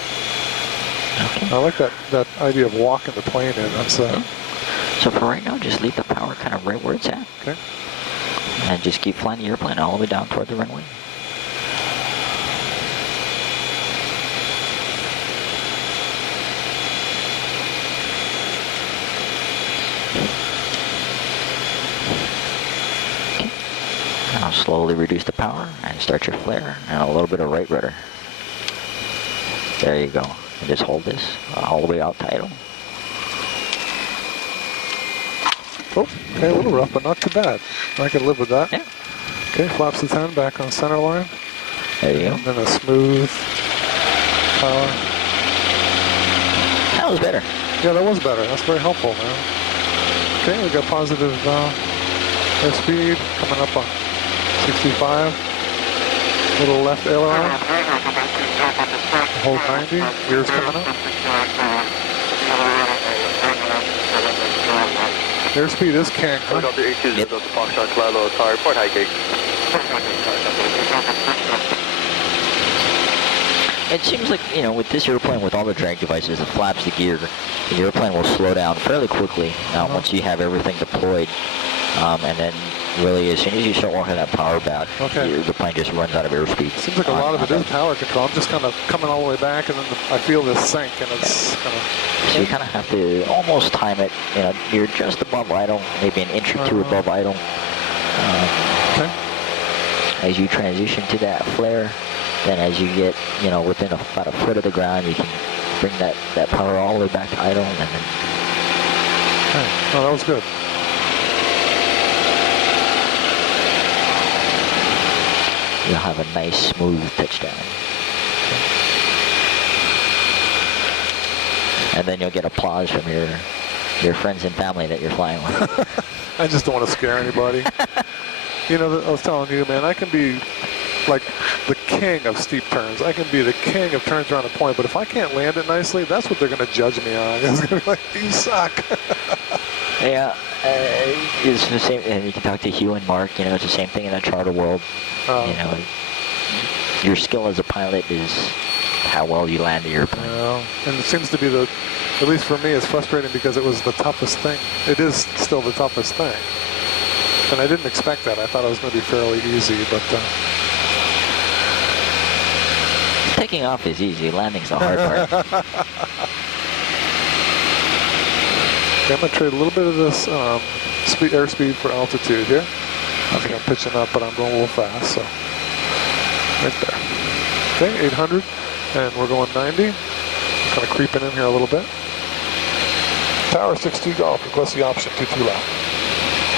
Okay. I like that idea of walking the plane in. That's So for right now, just leave the power kind of right where it's at. Okay. And just keep flying the airplane all the way down toward the runway. Okay. Now slowly reduce the power and start your flare and a little bit of right rudder. There you go. And just hold this all the way out to idle. Oh, okay, a little rough, but not too bad. I can live with that. Yeah. Okay, flaps the 10 back on center line. There you go. And then a smooth power. That was better. Yeah, that was better. That's very helpful, man. Okay, we got positive airspeed coming up on 65. Little left aileron. Hold 90. Gears coming up. Airspeed is king, huh? It seems like, you know, with this airplane, with all the drag devices, the flaps, the gear, the airplane will slow down fairly quickly once you have everything deployed. And then really, as soon as you start walking that power back, the plane just runs out of airspeed. Seems like a lot of it is power control. I'm just kind of coming all the way back, and then I feel this sink, and it's kind of... So you kind of have to almost time it. You know, you're just above idle, maybe an inch or two above idle. Okay. As you transition to that flare, then as you get, you know, within about a foot of the ground, you can bring that power all the way back to idle, and then... Okay. Oh, that was good. You'll have a nice, smooth touchdown. And then you'll get applause from your friends and family that you're flying with. I just don't want to scare anybody. You know, I was telling you, man, I can be like the king of steep turns. I can be the king of turns around a point, but if I can't land it nicely, that's what they're going to judge me on. It's going to be like, you suck. Yeah, it's the same, and you can talk to Hugh and Mark, you know, it's the same thing in the charter world. You know, your skill as a pilot is how well you land the airplane. Yeah, and it seems to be at least for me, it's frustrating because it was the toughest thing. It is still the toughest thing. And I didn't expect that. I thought it was going to be fairly easy, but... Taking off is easy. Landing's the hard part. Okay, I'm going to trade a little bit of this airspeed for altitude here. Okay. I'm pitching up, but I'm going a little fast, so... Right there. Okay, 800, and we're going 90. Kind of creeping in here a little bit. Tower 62 Golf, request the option 22 left.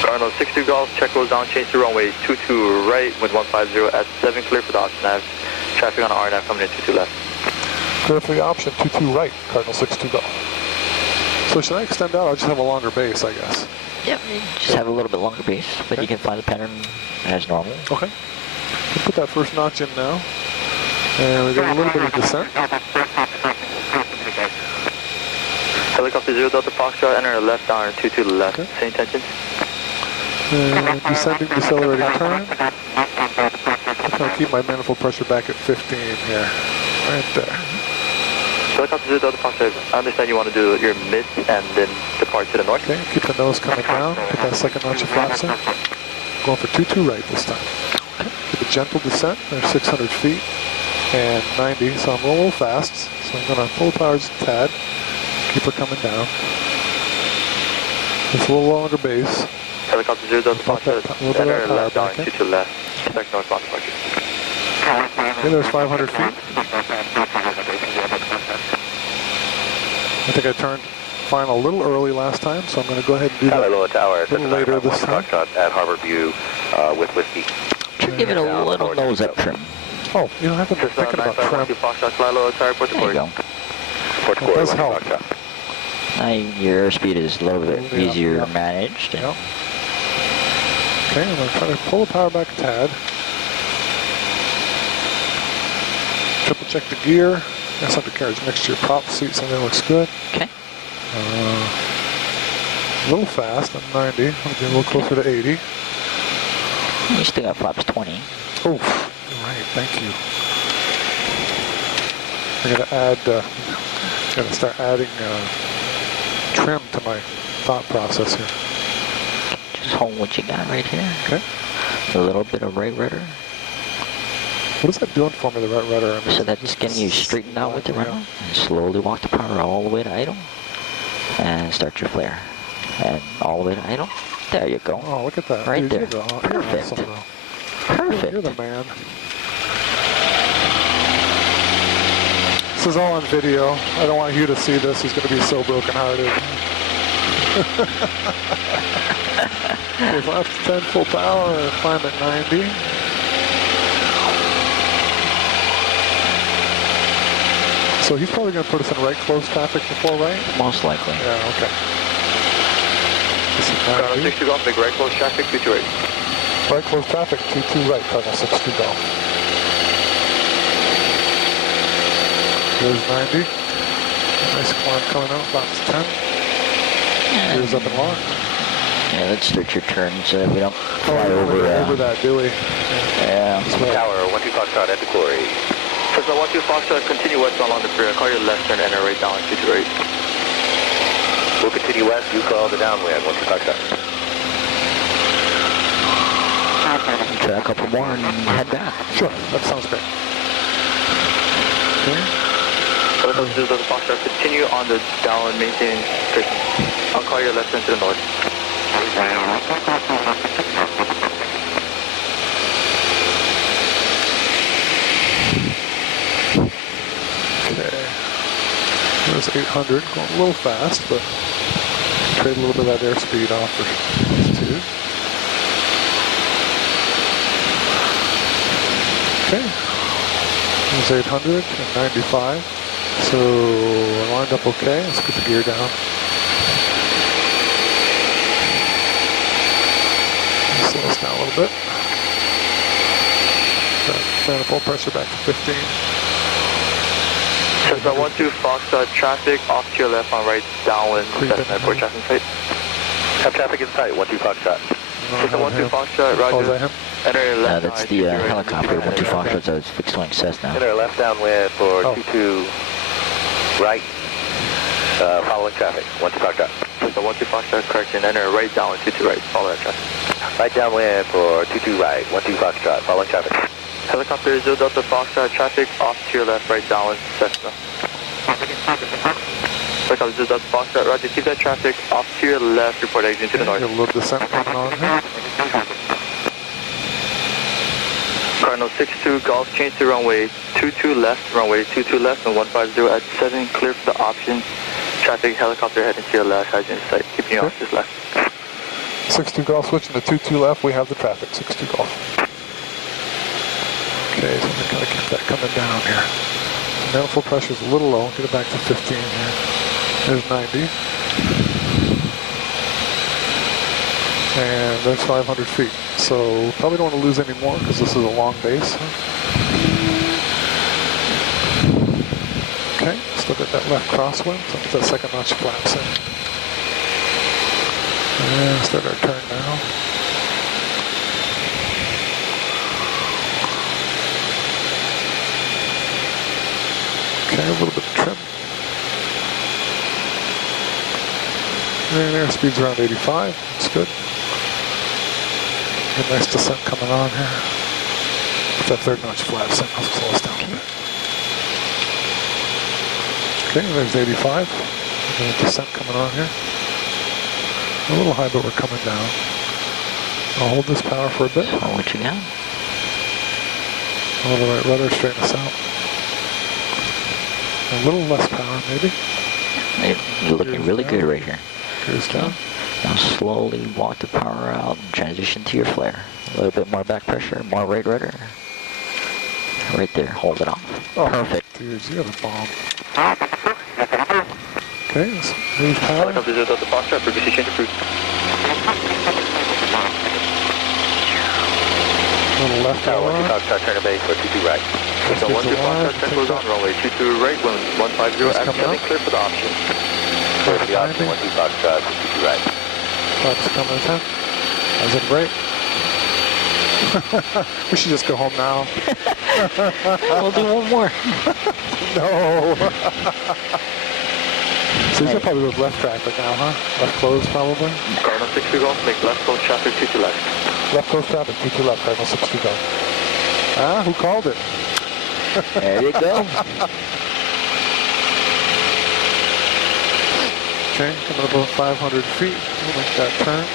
Hirano 62 Golf, check goes down, change to runway 22 right, wind 150 at 7, clear for the option nav. Traffic on RNAV coming in 22 left. Clear for the option 22 right, Cardinal 62 Golf. So should I extend out? I'll just have a longer base, I guess. Yep, you just have a little bit longer base, but you can fly the pattern as normal. Okay. We'll put that first notch in now. And we got a little bit of descent. Helicopter 0 Delta Foxtrot, enter left down 22 to the left. Okay. Same intentions. And descending, decelerating turn. I'm going to keep my manifold pressure back at 15 here. Right there. Helicopter 0 Delta Foxtrot, I understand you want to do your mid and then depart to the north. Okay, keep the nose coming down. Put that second notch of flaps in. Going for 22 right this time. Okay. Keep a gentle descent. There's 600 feet and 90, so I'm a little fast. So I'm going to pull the power just a tad. Keep her coming down. It's a little longer base. Helicopter 0 Delta Foxtrot, enter left down 22 left. Expect northbound departure. Okay, there's 500 feet. I think I turned final a little early last time, so I'm going to go ahead and do that Lower Tower, a little later this time. At Harbor View with Whiskey. Should give it a little nose up trim. Oh, you don't have to be thinking about trim. There you go. It does help. Your airspeed is a little bit easier managed. Yep. Okay, I'm going to try to pull the power back a tad. Triple check the gear. That's undercarriage mixture, prop seats, everything looks good. Okay. A little fast, I'm 90. I'm going to be a little closer to 80. You still got flaps 20. Oh, right, thank you. I got to add, got to start adding trim to my thought process here. Just hold what you got right here. Okay. A little bit of right rudder. What is that doing for me, the right rudder? I mean, so that's getting you straightened out with the rental. And slowly walk the power all the way to idle. And start your flare. And all the way to idle. There you go. Oh, look at that. Right there. Perfect. Perfect. You're the man. This is all on video. I don't want Hugh to see this. He's going to be so brokenhearted. We've left 10 full power and climb at 90. So he's probably going to put us in right close traffic before right? Most likely. Yeah, okay. Cardinal 62 Golf, big right close traffic, 22 right. Right close traffic, 22 right, Cardinal 62 Golf. Here's 90. Nice climb coming out, box 10. Here's up and locked. Yeah, let's start your turn so that we don't fly over that, do we? Yeah. Tower, 12 Foxtrot, at the quarry. First, 12 Foxtrot, continue west along the freeway. Call your left turn, enter right down, 22 right. We'll continue west, you call the downwind, 12 Foxtrot. Try a couple more and head back. Sure, that sounds great. Okay. Foxtrot, continue on the downwind, maintain straight. I'll call your left turn to the north. Okay. There's 800, going a little fast, but trade a little bit of that airspeed off for these two. Okay. There's 800 and 95. So I lined up okay. Let's get the gear down. Slow us down a little bit. Manifold pressure back to 15. Cessna 12 Foxtrot, traffic off to your left on right, downwind, Cessna Airport traffic in sight. Have traffic in sight, 12 Foxtrot. Cessna 12 Foxtrot, roger. Oh, is that him? Enter left. That's the helicopter, 12 Foxtrot, so it's fixed wing Cessna. Enter left downwind for 22 right, following traffic, 12 Foxtrot. Cessna 12 Foxtrot, correction, enter right downwind, 22 right, follow that traffic. Right downwind for 22 right, 12 Foxtrot, following traffic. Helicopter 0 Delta Foxtrot, traffic off to your left, right downwind, Cessna. Helicopter 0 Delta Foxtrot, roger, keep that traffic off to your left, report exit to the north. Got a little descent coming on here. Cardinal 62 Golf, change to runway 22 left, runway 22 left, and 150 at 7, clear for the option. Traffic, helicopter heading to your left, has in sight, keeping you off this left. 62 Golf, switching to 22 left, we have the traffic, 62 Golf. Okay, so we're going to keep that coming down here. The manifold pressure is a little low, get it back to 15 here. There's 90. And there's 500 feet. So probably don't want to lose any more because this is a long base. Okay, still got that left crosswind, so get that second notch flaps in. And start our turn now. Okay, a little bit of trim. And airspeed's around 85, that's good. Good nice descent coming on here. Put that third notch flaps in, I'll slow us down a bit. Okay, there's 85. Good descent coming on here. A little high, but we're coming down. I'll hold this power for a bit. Hold what you got. A little right rudder, straighten us out. A little less power, maybe. You're looking really good right here. Gears down. Now slowly walk the power out and transition to your flare. A little bit more back pressure, more right rudder. Right there, hold it off. Oh, perfect. Dude, you got a bomb. Okay, let's move power. Helicopter 0 Delta Foxtrot, frequency change approved. Little left Tower aileron. 12 Foxtrot, turn to base for 22 right. So 12 Foxtrot, check goes on, runway 22 right, wind 150 at 7, clear for the option. Clear for the option, 12 Foxtrot, 22 right. Flaps coming in 10. How's it break? We should just go home now. We'll do one more. No. So these are probably with left traffic now, huh? Left closed, probably? Cardinal 60 Golf, make left close traffic 22 left. Left closed traffic, 22 left, Cardinal 60 Golf. Ah, who called it? There you go. Okay, coming up about 500 feet. We'll make that turn.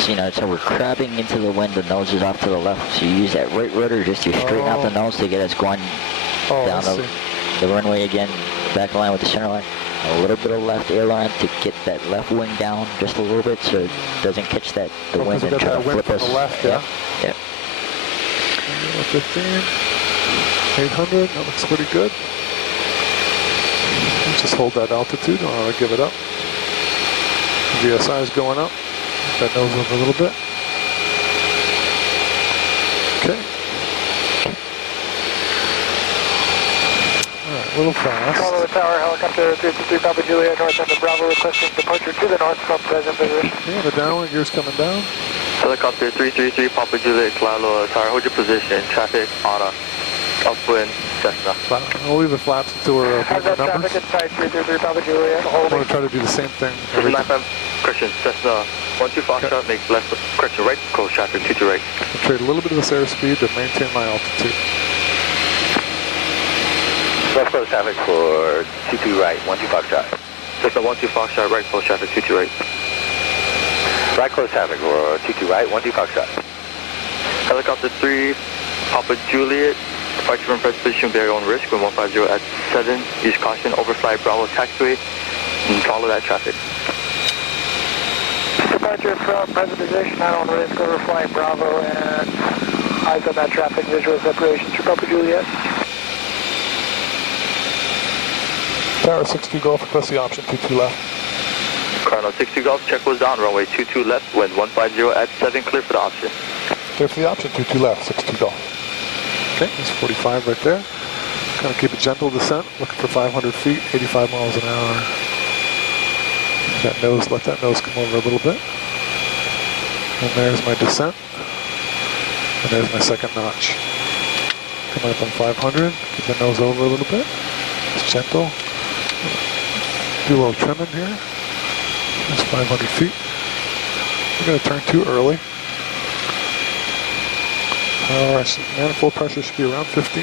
So, you know, so we're crabbing into the wind, the nose is off to the left. So you use that right rudder just to straighten out the nose to get us going down the runway again, back line with the center line. A little bit of left aileron to get that left wing down just a little bit so it doesn't catch the wind and try to flip us. The left, yeah. Yep. 15, 800, that looks pretty good. Let's just hold that altitude, don't want to give it up. VSI is going up. That nose up a little bit. Okay. All right, a little fast. Colorado Tower, helicopter 353 Papa Juliet, north end of Bravo, requesting departure to the north from present position. Yeah, the downwind gear's coming down. Helicopter 333 Papa Juliet, Colorado Tower, hold your position. Traffic on a upwind Cessna. We'll leave the flaps until we're How's that numbers. traffic inside 333 Papa Juliet, I holding. want to try to do the same thing. Correction, Cessna 12 Foxtrot, make left, correction, right, close traffic, 22 right. I'll trade a little bit of this airspeed to maintain my altitude. Left close traffic for 22 right, 12 Foxtrot. Cessna 12 Foxtrot, right, close traffic, 22 right. Right close traffic for 22 right, 12 Foxtrot. Helicopter 3 Papa Juliet, departure from present position, bear your own risk, wind 150 at 7, use caution, overfly Bravo taxiway, and follow that traffic. Departure from present position, not on risk, overflying Bravo, and eyes on that traffic, visual separation to Papa Juliet. Tower 62 Golf, request the option 22 left. Cardinal 60 Golf, check was down, runway 22 left, wind 150 at 7, clear for the option. Clear for the option, 22 left, 62 Golf. Okay, that's 45 right there. Kind of keep a gentle descent, looking for 500 feet, 85 miles an hour. That nose, let that nose come over a little bit. And there's my descent. And there's my second notch. Coming up on 500, keep the nose over a little bit. It's gentle. Do a little trimming here. That's 500 feet. We're going to turn too early. Manifold pressure should be around 15.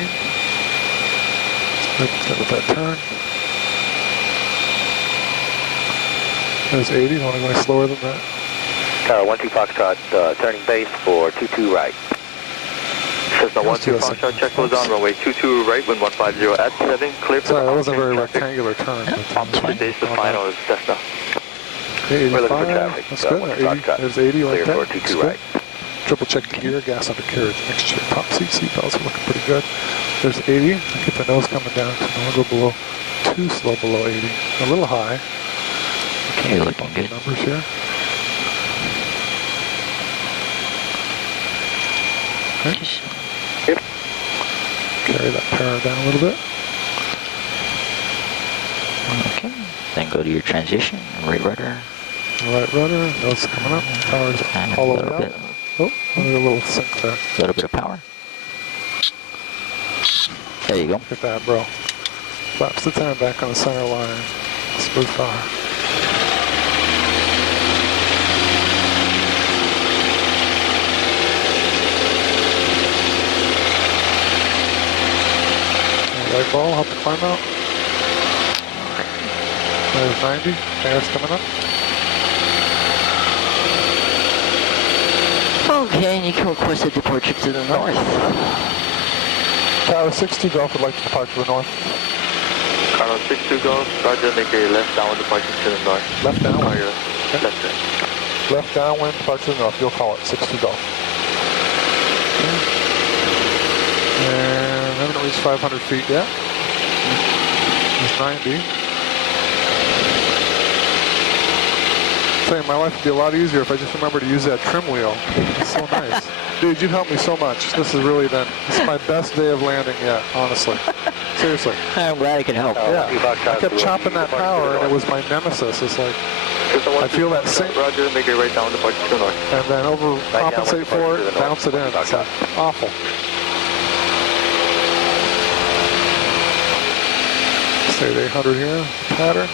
Let's get with that turn. There's 80. Want to go any slower than that? Tower 12 Foxtrot, turning base for 22 right. Cessna 12 Foxtrot, check goes on, runway 22 right, wind 150 at 7, clear for the Sorry, that wasn't a very traffic. rectangular turn. Opposite base, the final is Cessna. Okay, 85. We're looking for traffic. That's good. 80, there's 80 right there. Clear for 22 right. Triple check the gear, gas under carriage mixture. Top seatbelts are looking pretty good. There's 80. Get the nose coming down. So I want to go below, too slow below 80. A little high. Okay, you're looking good. Numbers here. Okay. Yep. Carry that power down a little bit. Okay. Then go to your transition, right rudder. Right rudder, nose coming up. Power's And all a the way little out. bit, Oh, a little sink there. a little bit of power. There you go. Look at that, bro. Flaps the 10 back on the center line. Smooth power. Right ball, help to climb out. There's 90. Air's coming up. Okay, and you can request a departure to the north. Tower 60 Golf would like to depart to the north. Colonel 62 Golf, roger, make a left downwind departure to the north. Left downwind? Okay. Left turn. Left downwind departure to the north, you'll call it 62 Golf. Okay. And haven't reached 500 feet yet. It's 90. My life would be a lot easier if I just remember to use that trim wheel. It's so nice. Dude, you've helped me so much. This has really been, this is my best day of landing yet, honestly. Seriously. I'm glad I could help. Yeah. I kept chopping that power and it was my nemesis. It's like, I feel that sink. Roger, make it right down the park to the north. And then overcompensate for it, bounce it in. It's like awful. Stay at 800 here, pattern.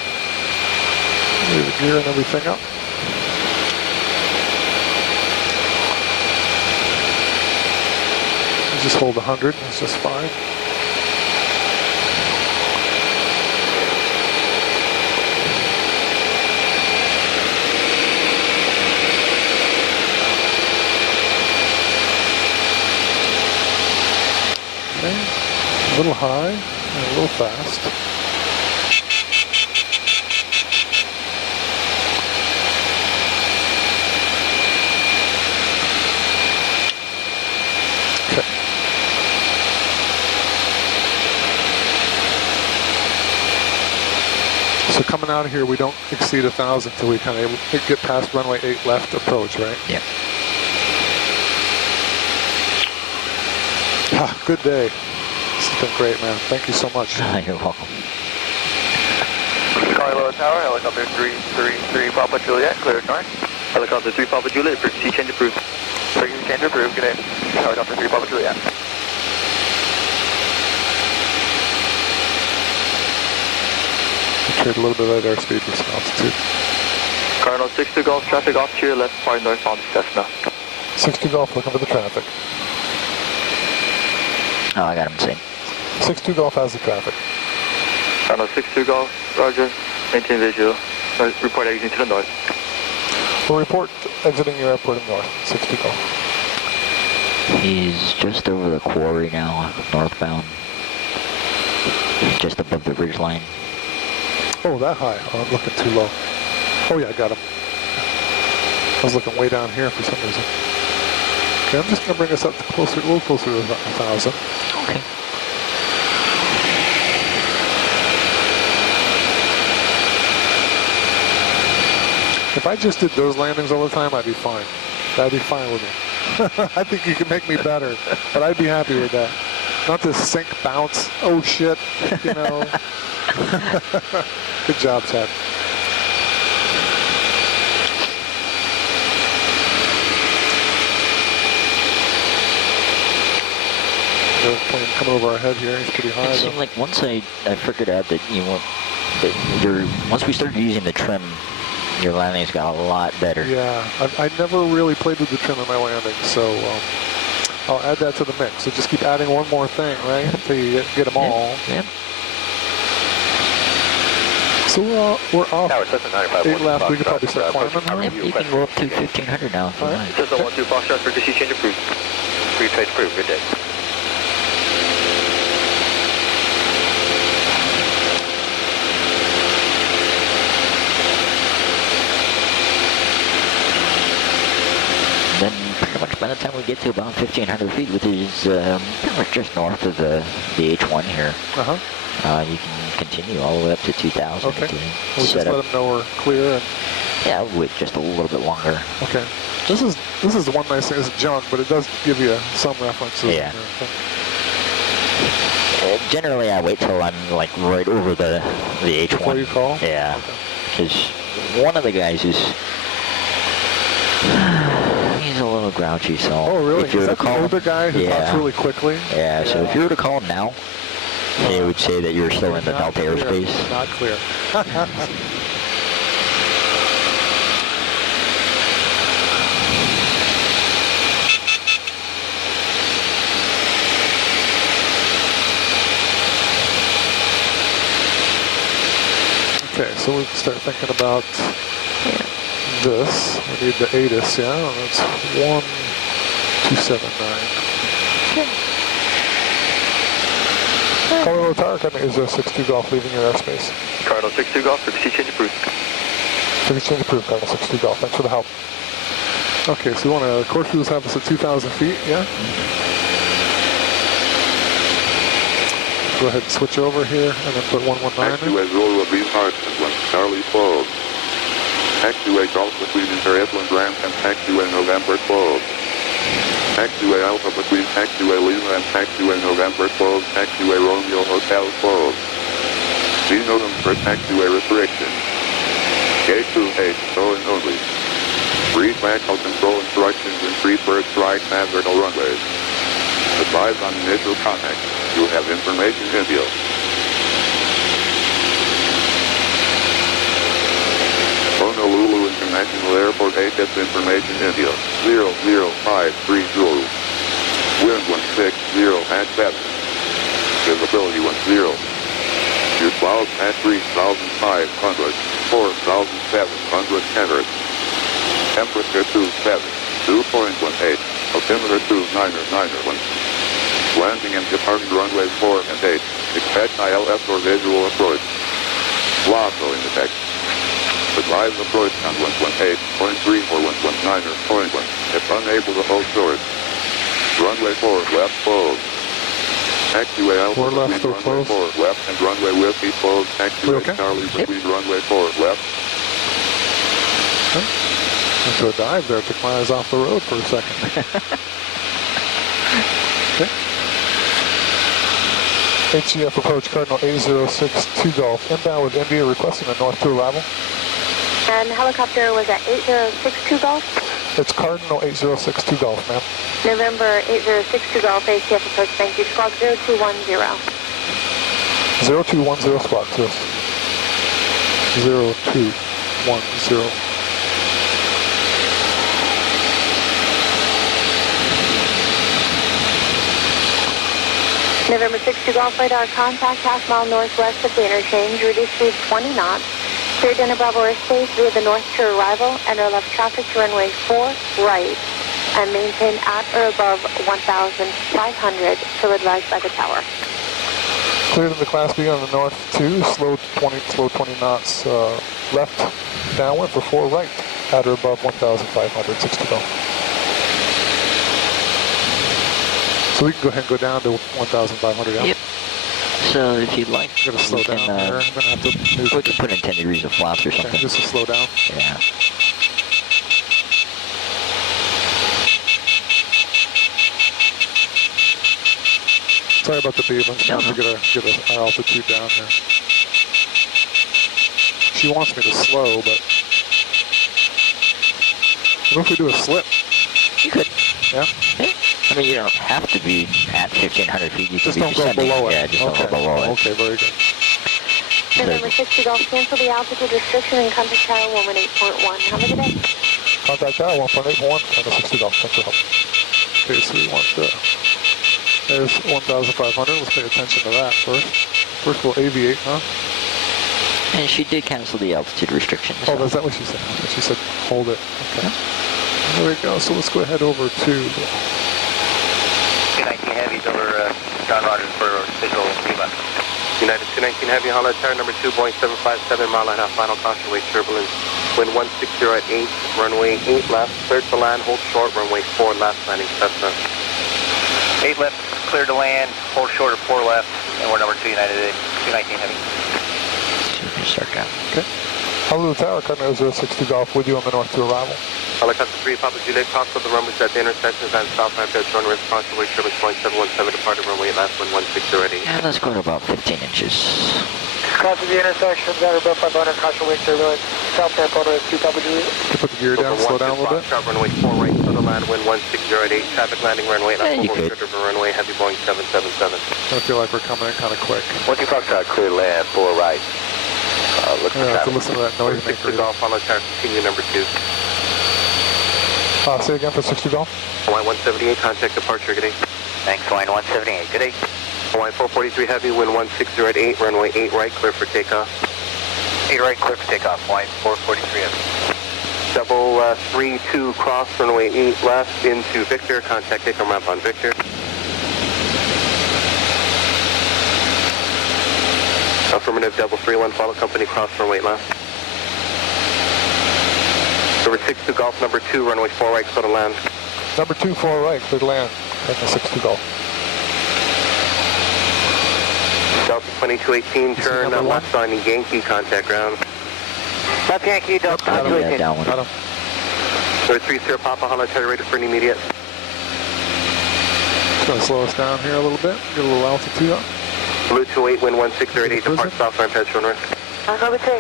Leave the gear and everything up. Just hold 100, it's just fine. Okay, a little high and a little fast. So coming out of here, we don't exceed 1,000 until we kind of get past runway 8 left approach, right? Yep. Ah, good day. This has been great, man. Thank you so much. You're welcome. Carlo Tower, helicopter 333 Papa Juliet, cleared north. Helicopter 3 Papa Juliet, frequency change approved. Frequency change approved, good day. Helicopter 3 Papa Juliet. Trade a little bit at airspeed for some altitude. Colonel 62 Golf, traffic off to your left, far northbound Cessna. 62 Golf, looking for the traffic. Oh, I got him seen. 62 Golf has the traffic. Colonel 62 Golf, roger, maintain visual. Report exiting to the north. We'll report exiting your airport in north, 62 Golf. He's just over the quarry now, northbound. Just above the ridge line. Oh, that high. Oh, I'm looking too low. Oh yeah, I got him. I was looking way down here for some reason. Okay, I'm just going to bring us up to closer, a little closer to 1,000. Okay. If I just did those landings all the time, I'd be fine. That'd be fine with me. I think you can make me better, but I'd be happy with that. Not this sink bounce. Oh shit, you know. Good job, Chad. The plane coming over our head here. He's pretty high. It seemed like once I figured out that once we started using the trim, your landings got a lot better. Yeah, I never really played with the trim in my landing, so I'll add that to the mix. So just keep adding one more thing, right, until you get them all. Yeah. So we're off 8 left. We could probably start climbing. Yep, you can go up to 1,500 now. All right. Just a 1-2 Foxtrot, frequency change approved. Pre-trade approved, good day. Then pretty much by the time we get to about 1,500 feet, which is pretty much just north of the H1 here, you can continue all the way up to 2,000. Okay. We'll just let them know we're clear. And yeah, with just a little bit longer. Okay. This is the one nice thing. It's junk, but it does give you some references. Yeah. Generally, I wait till I'm like right over the H1. Before you call? Yeah. Because one of the guys is he's a little grouchy, so oh really? if you were is to that call the older guy who talks really quickly? Yeah. So if you were to call him now, he would say that you're still in the Delta airspace. Not clear. Okay, so we can start thinking about this. We need the ATIS, yeah? That's 1279. Colorado Tower, Cardinal 062 Golf, leaving your airspace. Cardinal 62 Golf, frequency change approved. Frequency change approved, Cardinal 62 Golf. Thanks for the help. Okay, so we want to, course rules have us at 2,000 feet, yeah? Go ahead and switch over here and then put 119 in. Taxiway Zulu of East Hartson, Charlie closed. Taxiway Golf between Inter-Edland Ramp and Taxiway November closed. Taxiway Alpha between Taxiway Lima and Taxiway November closed. Taxiway Romeo Hotel closed. Be noted for taxiway restriction. Gate 28, showing only. Free backhoe control instructions in Freeburg Strike Hazard runways. Advise on initial contact. You have information in you. Honolulu International Airport HS information in you. 00530. Wind 160 at 7. Visibility 10. Your clouds at 3,500, 4,700 meters. Temperature 27, 2.18. Altimeter 2991. Landing and departing runways 4 and 8. Expect ILS or visual approach. LASO in effect. Advise approach on 118.3 or 119.1 if unable to hold short. Runway 4 left closed. Taxiway Alpha between runway 4 left and runway Whiskey closed. Taxiway Charlie between runway 4 left. Into a dive there, took my eyes off the road for a second. Okay. HCF approach Cardinal 8062 Golf, inbound with India requesting a north to arrival. And helicopter was at 8062 Golf? It's Cardinal 8062 Golf, ma'am. November 8062 Golf, HCF approach, thank you. Squawk 0210. 0210 squawk to us. 0210. November 62 Golf radar contact, half mile northwest of the interchange, reduced speed 20 knots. Clear Denver Bravo airspace via the north to arrival, enter left traffic to runway 4 right, and maintain at or above 1,500 till advised by the tower. Cleared in the Class B on the north 2, slow 20 knots left downwind for 4 right, at or above 1,500, 60 Golf. So we can go ahead and go down to 1,500 now. Yep. So if you'd like, I'm gonna slow down here. I'm gonna have to we can put in 10 degrees of flaps or something. Okay, just to slow down. Yeah. Sorry about the beep. I'm trying to get our altitude down here. She wants me to slow, but what if we do a slip? You could. Yeah? I mean, you don't have to be at 1,500 feet. You just can be don't go below it. Yeah, just don't go below it. Okay, very good. November 60 Golf, cancel the altitude restriction and contact tower 118.1. Have a good day. Contact tower 1.81, Cardinal 60 Golf. Thanks for help. Okay, so we want there's 1,500. Let's pay attention to that first. First we'll aviate, huh? And she did cancel the altitude restriction. Oh, is that what she said? Okay, she said hold it. Okay. There we go. So let's go ahead over to 219 Heavy, over John Rogers for visual Lima. United 219 Heavy, Honolulu Tower number 2, Boeing 757, mile and a half, final caution, wake turbulence, wind 160 at 8, runway 8 left, clear to land, hold short, runway 4 left, landing Cessna. 8 left, clear to land, hold short of 4 left, and we're number 2 United 219 Heavy. Start down. Okay. Honolulu Tower, Cardinal 062 Golf, with you on the north to arrival. Helicopter 3, Papa Juliet, cross with the runways at the intersections and south ramp at runway response to wake turbulence 717, departed runway last wind 160 already. And let's go to about 15 inches. Cross the intersection, got above 500, caution wake turbulence, south airport with 2 Papa Juliet. Put the gear down, slow down a little bit. Runway 4 right, clear to land, wind 160 at 8, traffic landing runway last you could. runway, heavy Boeing 777. I feel like we're coming in kind of quick. Once you Foxtrot, clear land, 4 right. Look for have to listen to that noise maker. 60 Golf, Honolulu Tower, continue number 2. Say again for 60 Golf. Hawaii 178, contact departure, good day. Thanks, Hawaii 178, good day. Hawaii 443 Heavy, wind 160 at 8, runway 8 right, clear for takeoff. 8 right, clear for takeoff, Hawaii 443 Heavy. Double 32 cross, runway 8 left into Victor, contact takeoff ramp on Victor. Affirmative, double 31, follow company, cross runway left. Number 62 Golf, number 2, runway 4 right, clear to land. Number 2, 4 right, clear to land. That's a 62 Golf. Delta 2218, turn left on Yankee, contact ground. Left Yankee, Delta 2218. Got him. Got him. Number 3, Sierra Papa, Hollow, ready for an immediate. It's going to slow us down here a little bit, get a little altitude up. Blue 28, wind 1608, depart south line, pass shore north. Number 3.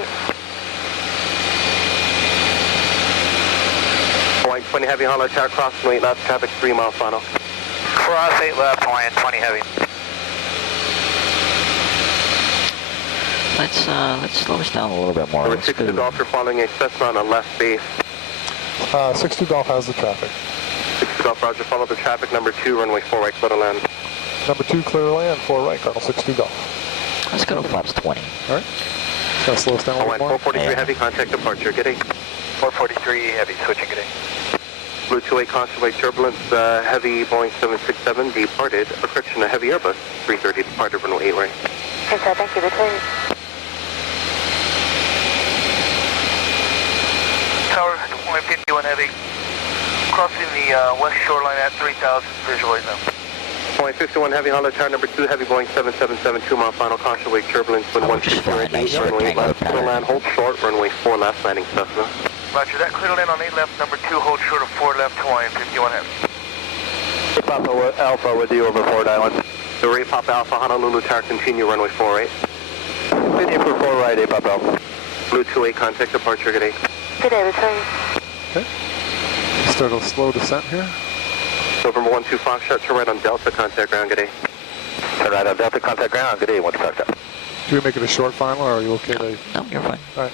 Hawaiian 20 heavy, Hollow Tower, cross 8 left, traffic 3 mile final. Cross 8 left, Hawaiian 20 heavy. Let's slow us down a little bit more. Number 62 Golf, you're following a Cessna on a left base. 62 Golf has the traffic. 62 Golf, roger, follow the traffic, number 2, runway 4 right, clear to land. Number 2, clear to land, 4 right, Cardinal 62 Golf. Let's go to flaps 20. All right. It's going to slow us down a little Hawaiian more. 443 heavy, contact departure, good day. 443 heavy, switching good day. Blue 28, constantly turbulence, heavy Boeing 767 departed, a correction, a heavy Airbus 330 departed, runway 8 right. Okay, sir, thank you, return. Tower 51 heavy, crossing the west shoreline at 3000, visualize now. Boeing 51 heavy, Honda Tower number 2 heavy, Boeing 777, 2 mile final, caution wake turbulence, wind 160, nice runway 8 left, rectangular clear to land, hold short, runway 4 left, landing Cessna. Roger that, clear to land on 8 left, number 2, hold short of 4 left, Hawaiian 51 heavy. Papa Alpha with you over Ford Island. The rate Papa Alpha, Honolulu Tower, continue, runway 4 right. Continue for 4 right, 8 Papa Alpha. Blue 28, contact departure, good day. Good day, return. Okay. Start a slow descent here. November 12 Foxtrot, turn right on Delta, contact ground, good day. Turn right on Delta, contact ground, good day, 12 Foxtrot. Do we make it a short final, or are you okay to... No, you're fine. All right.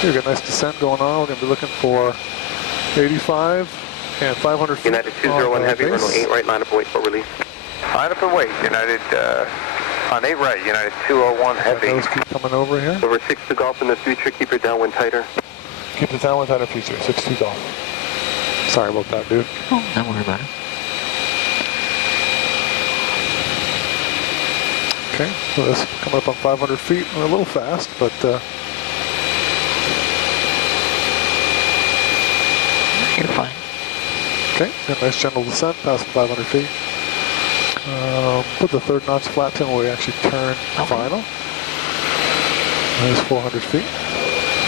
Here we got a nice descent going on. We're going to be looking for 85 and 500 feet. United 201 heavy, runway 8 right, line up and wait for release. Line up and wait, United on 8 right, United 201 heavy. Those keep coming over here. Over 6 to Golf in the future, keep your downwind tighter. Keep the downwind tighter future, 6-2 Golf. Sorry about that, dude. Oh, don't worry about it. Okay, so this coming up on 500 feet. We're a little fast, but You're fine. okay, got a nice gentle descent, passing 500 feet. Put the third notch flaps in where we actually turn final. There's 400 feet.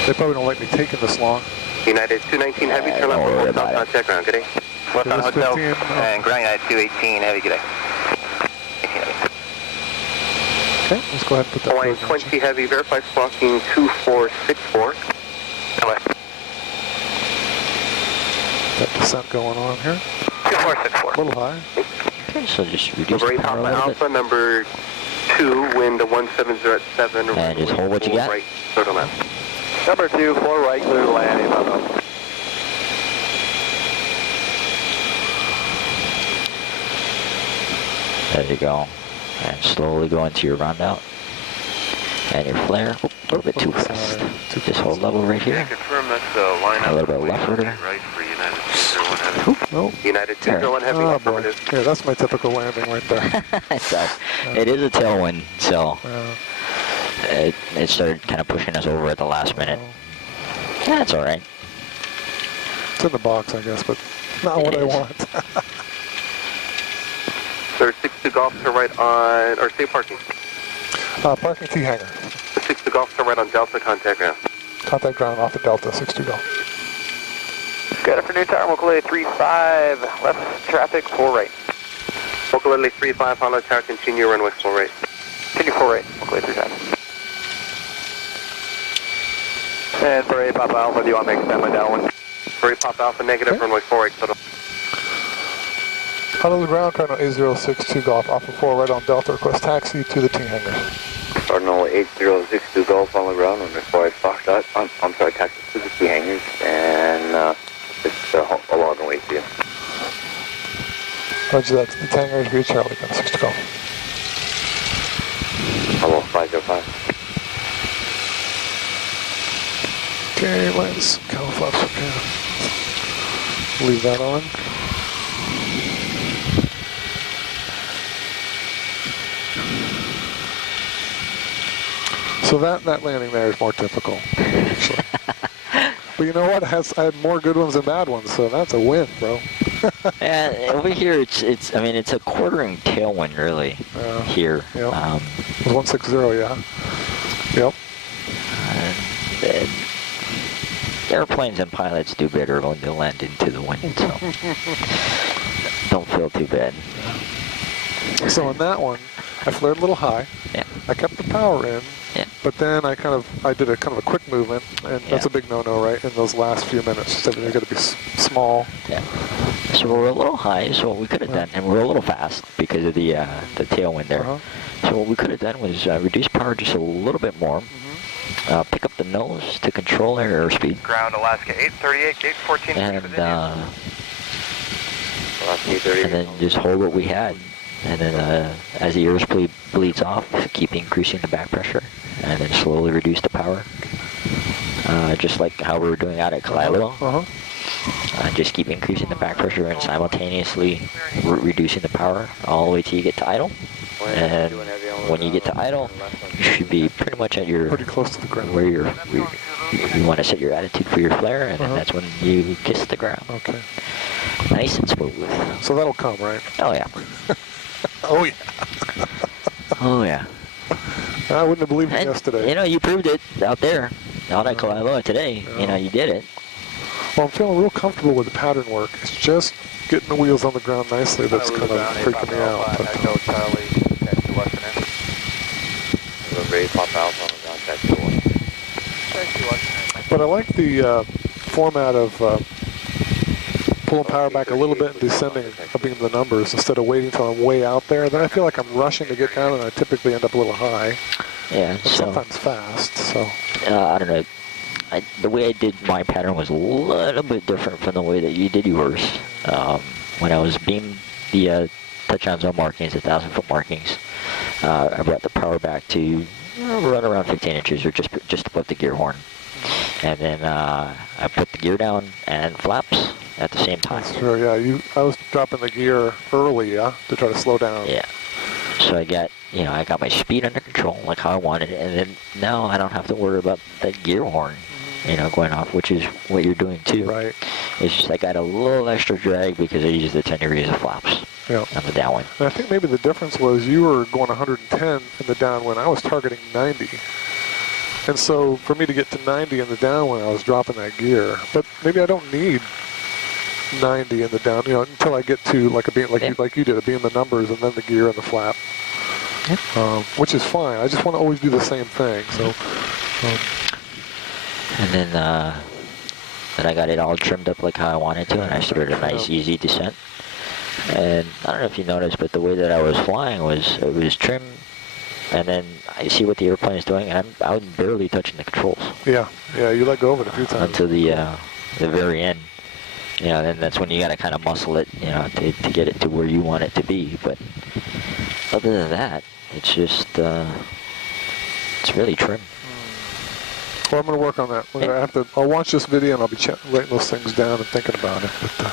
They probably don't like me taking this long. United 219 heavy, turn left for hotel, contact ground, good day. Left on hotel, and ground United 218 heavy, good day. Okay, let's go ahead and put that Hawaiian third notch 20 heavy, verify squawking 2464. That descent going on here. 2464. A little high. Okay, so just reduce Number the 8 power a Papa little Alpha, bit. number 2, wind 17 at 7. And just hold what you got. Right, clear to land. Number 2, 4 right, clear to land, 8 Papa. There you go. And slowly go into your round out. And your flare. Oh, a little bit too fast. Just hold level right here. Confirm that's the line A little bit leftward. right for United 201 heavy. No. United 201 heavy, Oh boy. affirmative. Yeah, that's my typical landing right there. So, it is a tailwind, so it started kind of pushing us over at the last minute. Yeah, that's all right. It's in the box, I guess, but not what I want. There's 6 to Golf, turn right on, or stay parking. Parking T hangar. 6 to Golf, turn right on Delta, contact ground. Contact ground off of Delta, 6-2 Golf. Got it for new tower, Mokulele 35, left traffic, 4 right. Mokulele 35, Honda Tower, continue runway 4 right. Continue 4 right, Mokulele 35. And for 8 Papa Alpha, do you want me to extend my downwind? For 8 Papa Alpha, negative, runway 4 right, settle. Honolulu ground, Cardinal 8062 Golf, off of 4 right on Delta, request taxi to the T hangar. Cardinal 8062 Golf on the ground, runway 4 right, Foxtrot. I'm sorry, taxi to the T hangars, and it's a long way to you. Roger that, to the T hangars, reach Charlie, got 6 to Golf. Hello, 505. Okay, let's count flaps, okay. Leave that on. So that landing there is more typical, actually. But you know what? I had more good ones than bad ones, so that's a win, bro. Yeah, over here it's I mean it's a quartering tailwind really here. Yep. It was 160, yeah. Yep. Airplanes and pilots do better when they land into the wind, so don't feel too bad. So on that one, I flared a little high. Yeah. I kept the power in. Yeah. But then I did a kind of a quick movement, and that's a big no-no, right? In those last few minutes, everything's got to be small. Yeah. So we're a little high. So what we could have done, and we're a little fast because of the tailwind there. So what we could have done was reduce power just a little bit more. Pick up the nose to control our airspeed. Ground Alaska 838, gate 14. And then just hold what we had. And then as the airspeed bleeds off, keep increasing the back pressure. And then slowly reduce the power. Just like how we were doing out at Kalailua. Just keep increasing the back pressure and simultaneously reducing the power all the way till you get to idle. And when you get to idle, you should be pretty much at your pretty close to the ground where you want to set your attitude for your flare, and then that's when you kiss the ground. Okay. Nice and smooth. So that'll come, right? Oh yeah. Oh yeah. Oh yeah. I wouldn't have believed it yesterday. You know, you proved it out there, out at Kalailua today. You know, you did it. Well, I'm feeling real comfortable with the pattern work. It's just getting the wheels on the ground nicely that's kind of freaking me out. Echo Charlie, taxi Western Air. Ready to pop out on the ground, taxi 1. Taxi Western Air. But I like the format of pulling power back a little bit and descending, upping the numbers instead of waiting until I'm way out there. Then I feel like I'm rushing to get down, and I typically end up a little high. Yeah. Sometimes fast. So. I don't know. The way I did my pattern was a little bit different from the way that you did yours. When I was beamed the touchdown zone markings, the 1,000-foot markings, I brought the power back to right around 15 inches or just above the gear horn. And then I put the gear down and flaps at the same time. That's true, yeah. I was dropping the gear early, to try to slow down. Yeah. So I got my speed under control like how I wanted it, and then now I don't have to worry about that gear horn, going off, which is what you're doing too. Right. It's just I got a little extra drag because I used the 10 degrees of flaps on the downwind. And I think maybe the difference was you were going 110 in the downwind. I was targeting 90. And so for me to get to 90 in the downwind, I was dropping that gear. But maybe I don't need 90 in the down, until I get to like you did, a beam the numbers and then the gear and the flap. Which is fine. I just want to always do the same thing. So. And then I got it all trimmed up like how I wanted to, and I started a nice, easy descent. And I don't know if you noticed, but the way that I was flying it was trim, and then I see what the airplane is doing, and I was barely touching the controls. Yeah, you let go of it a few times. Until the very end. Then that's when you got to kind of muscle it, to get it to where you want it to be. But other than that, it's just, it's really trim. Well, I'm going to work on that. I'll watch this video and I'll be writing those things down and thinking about it. But,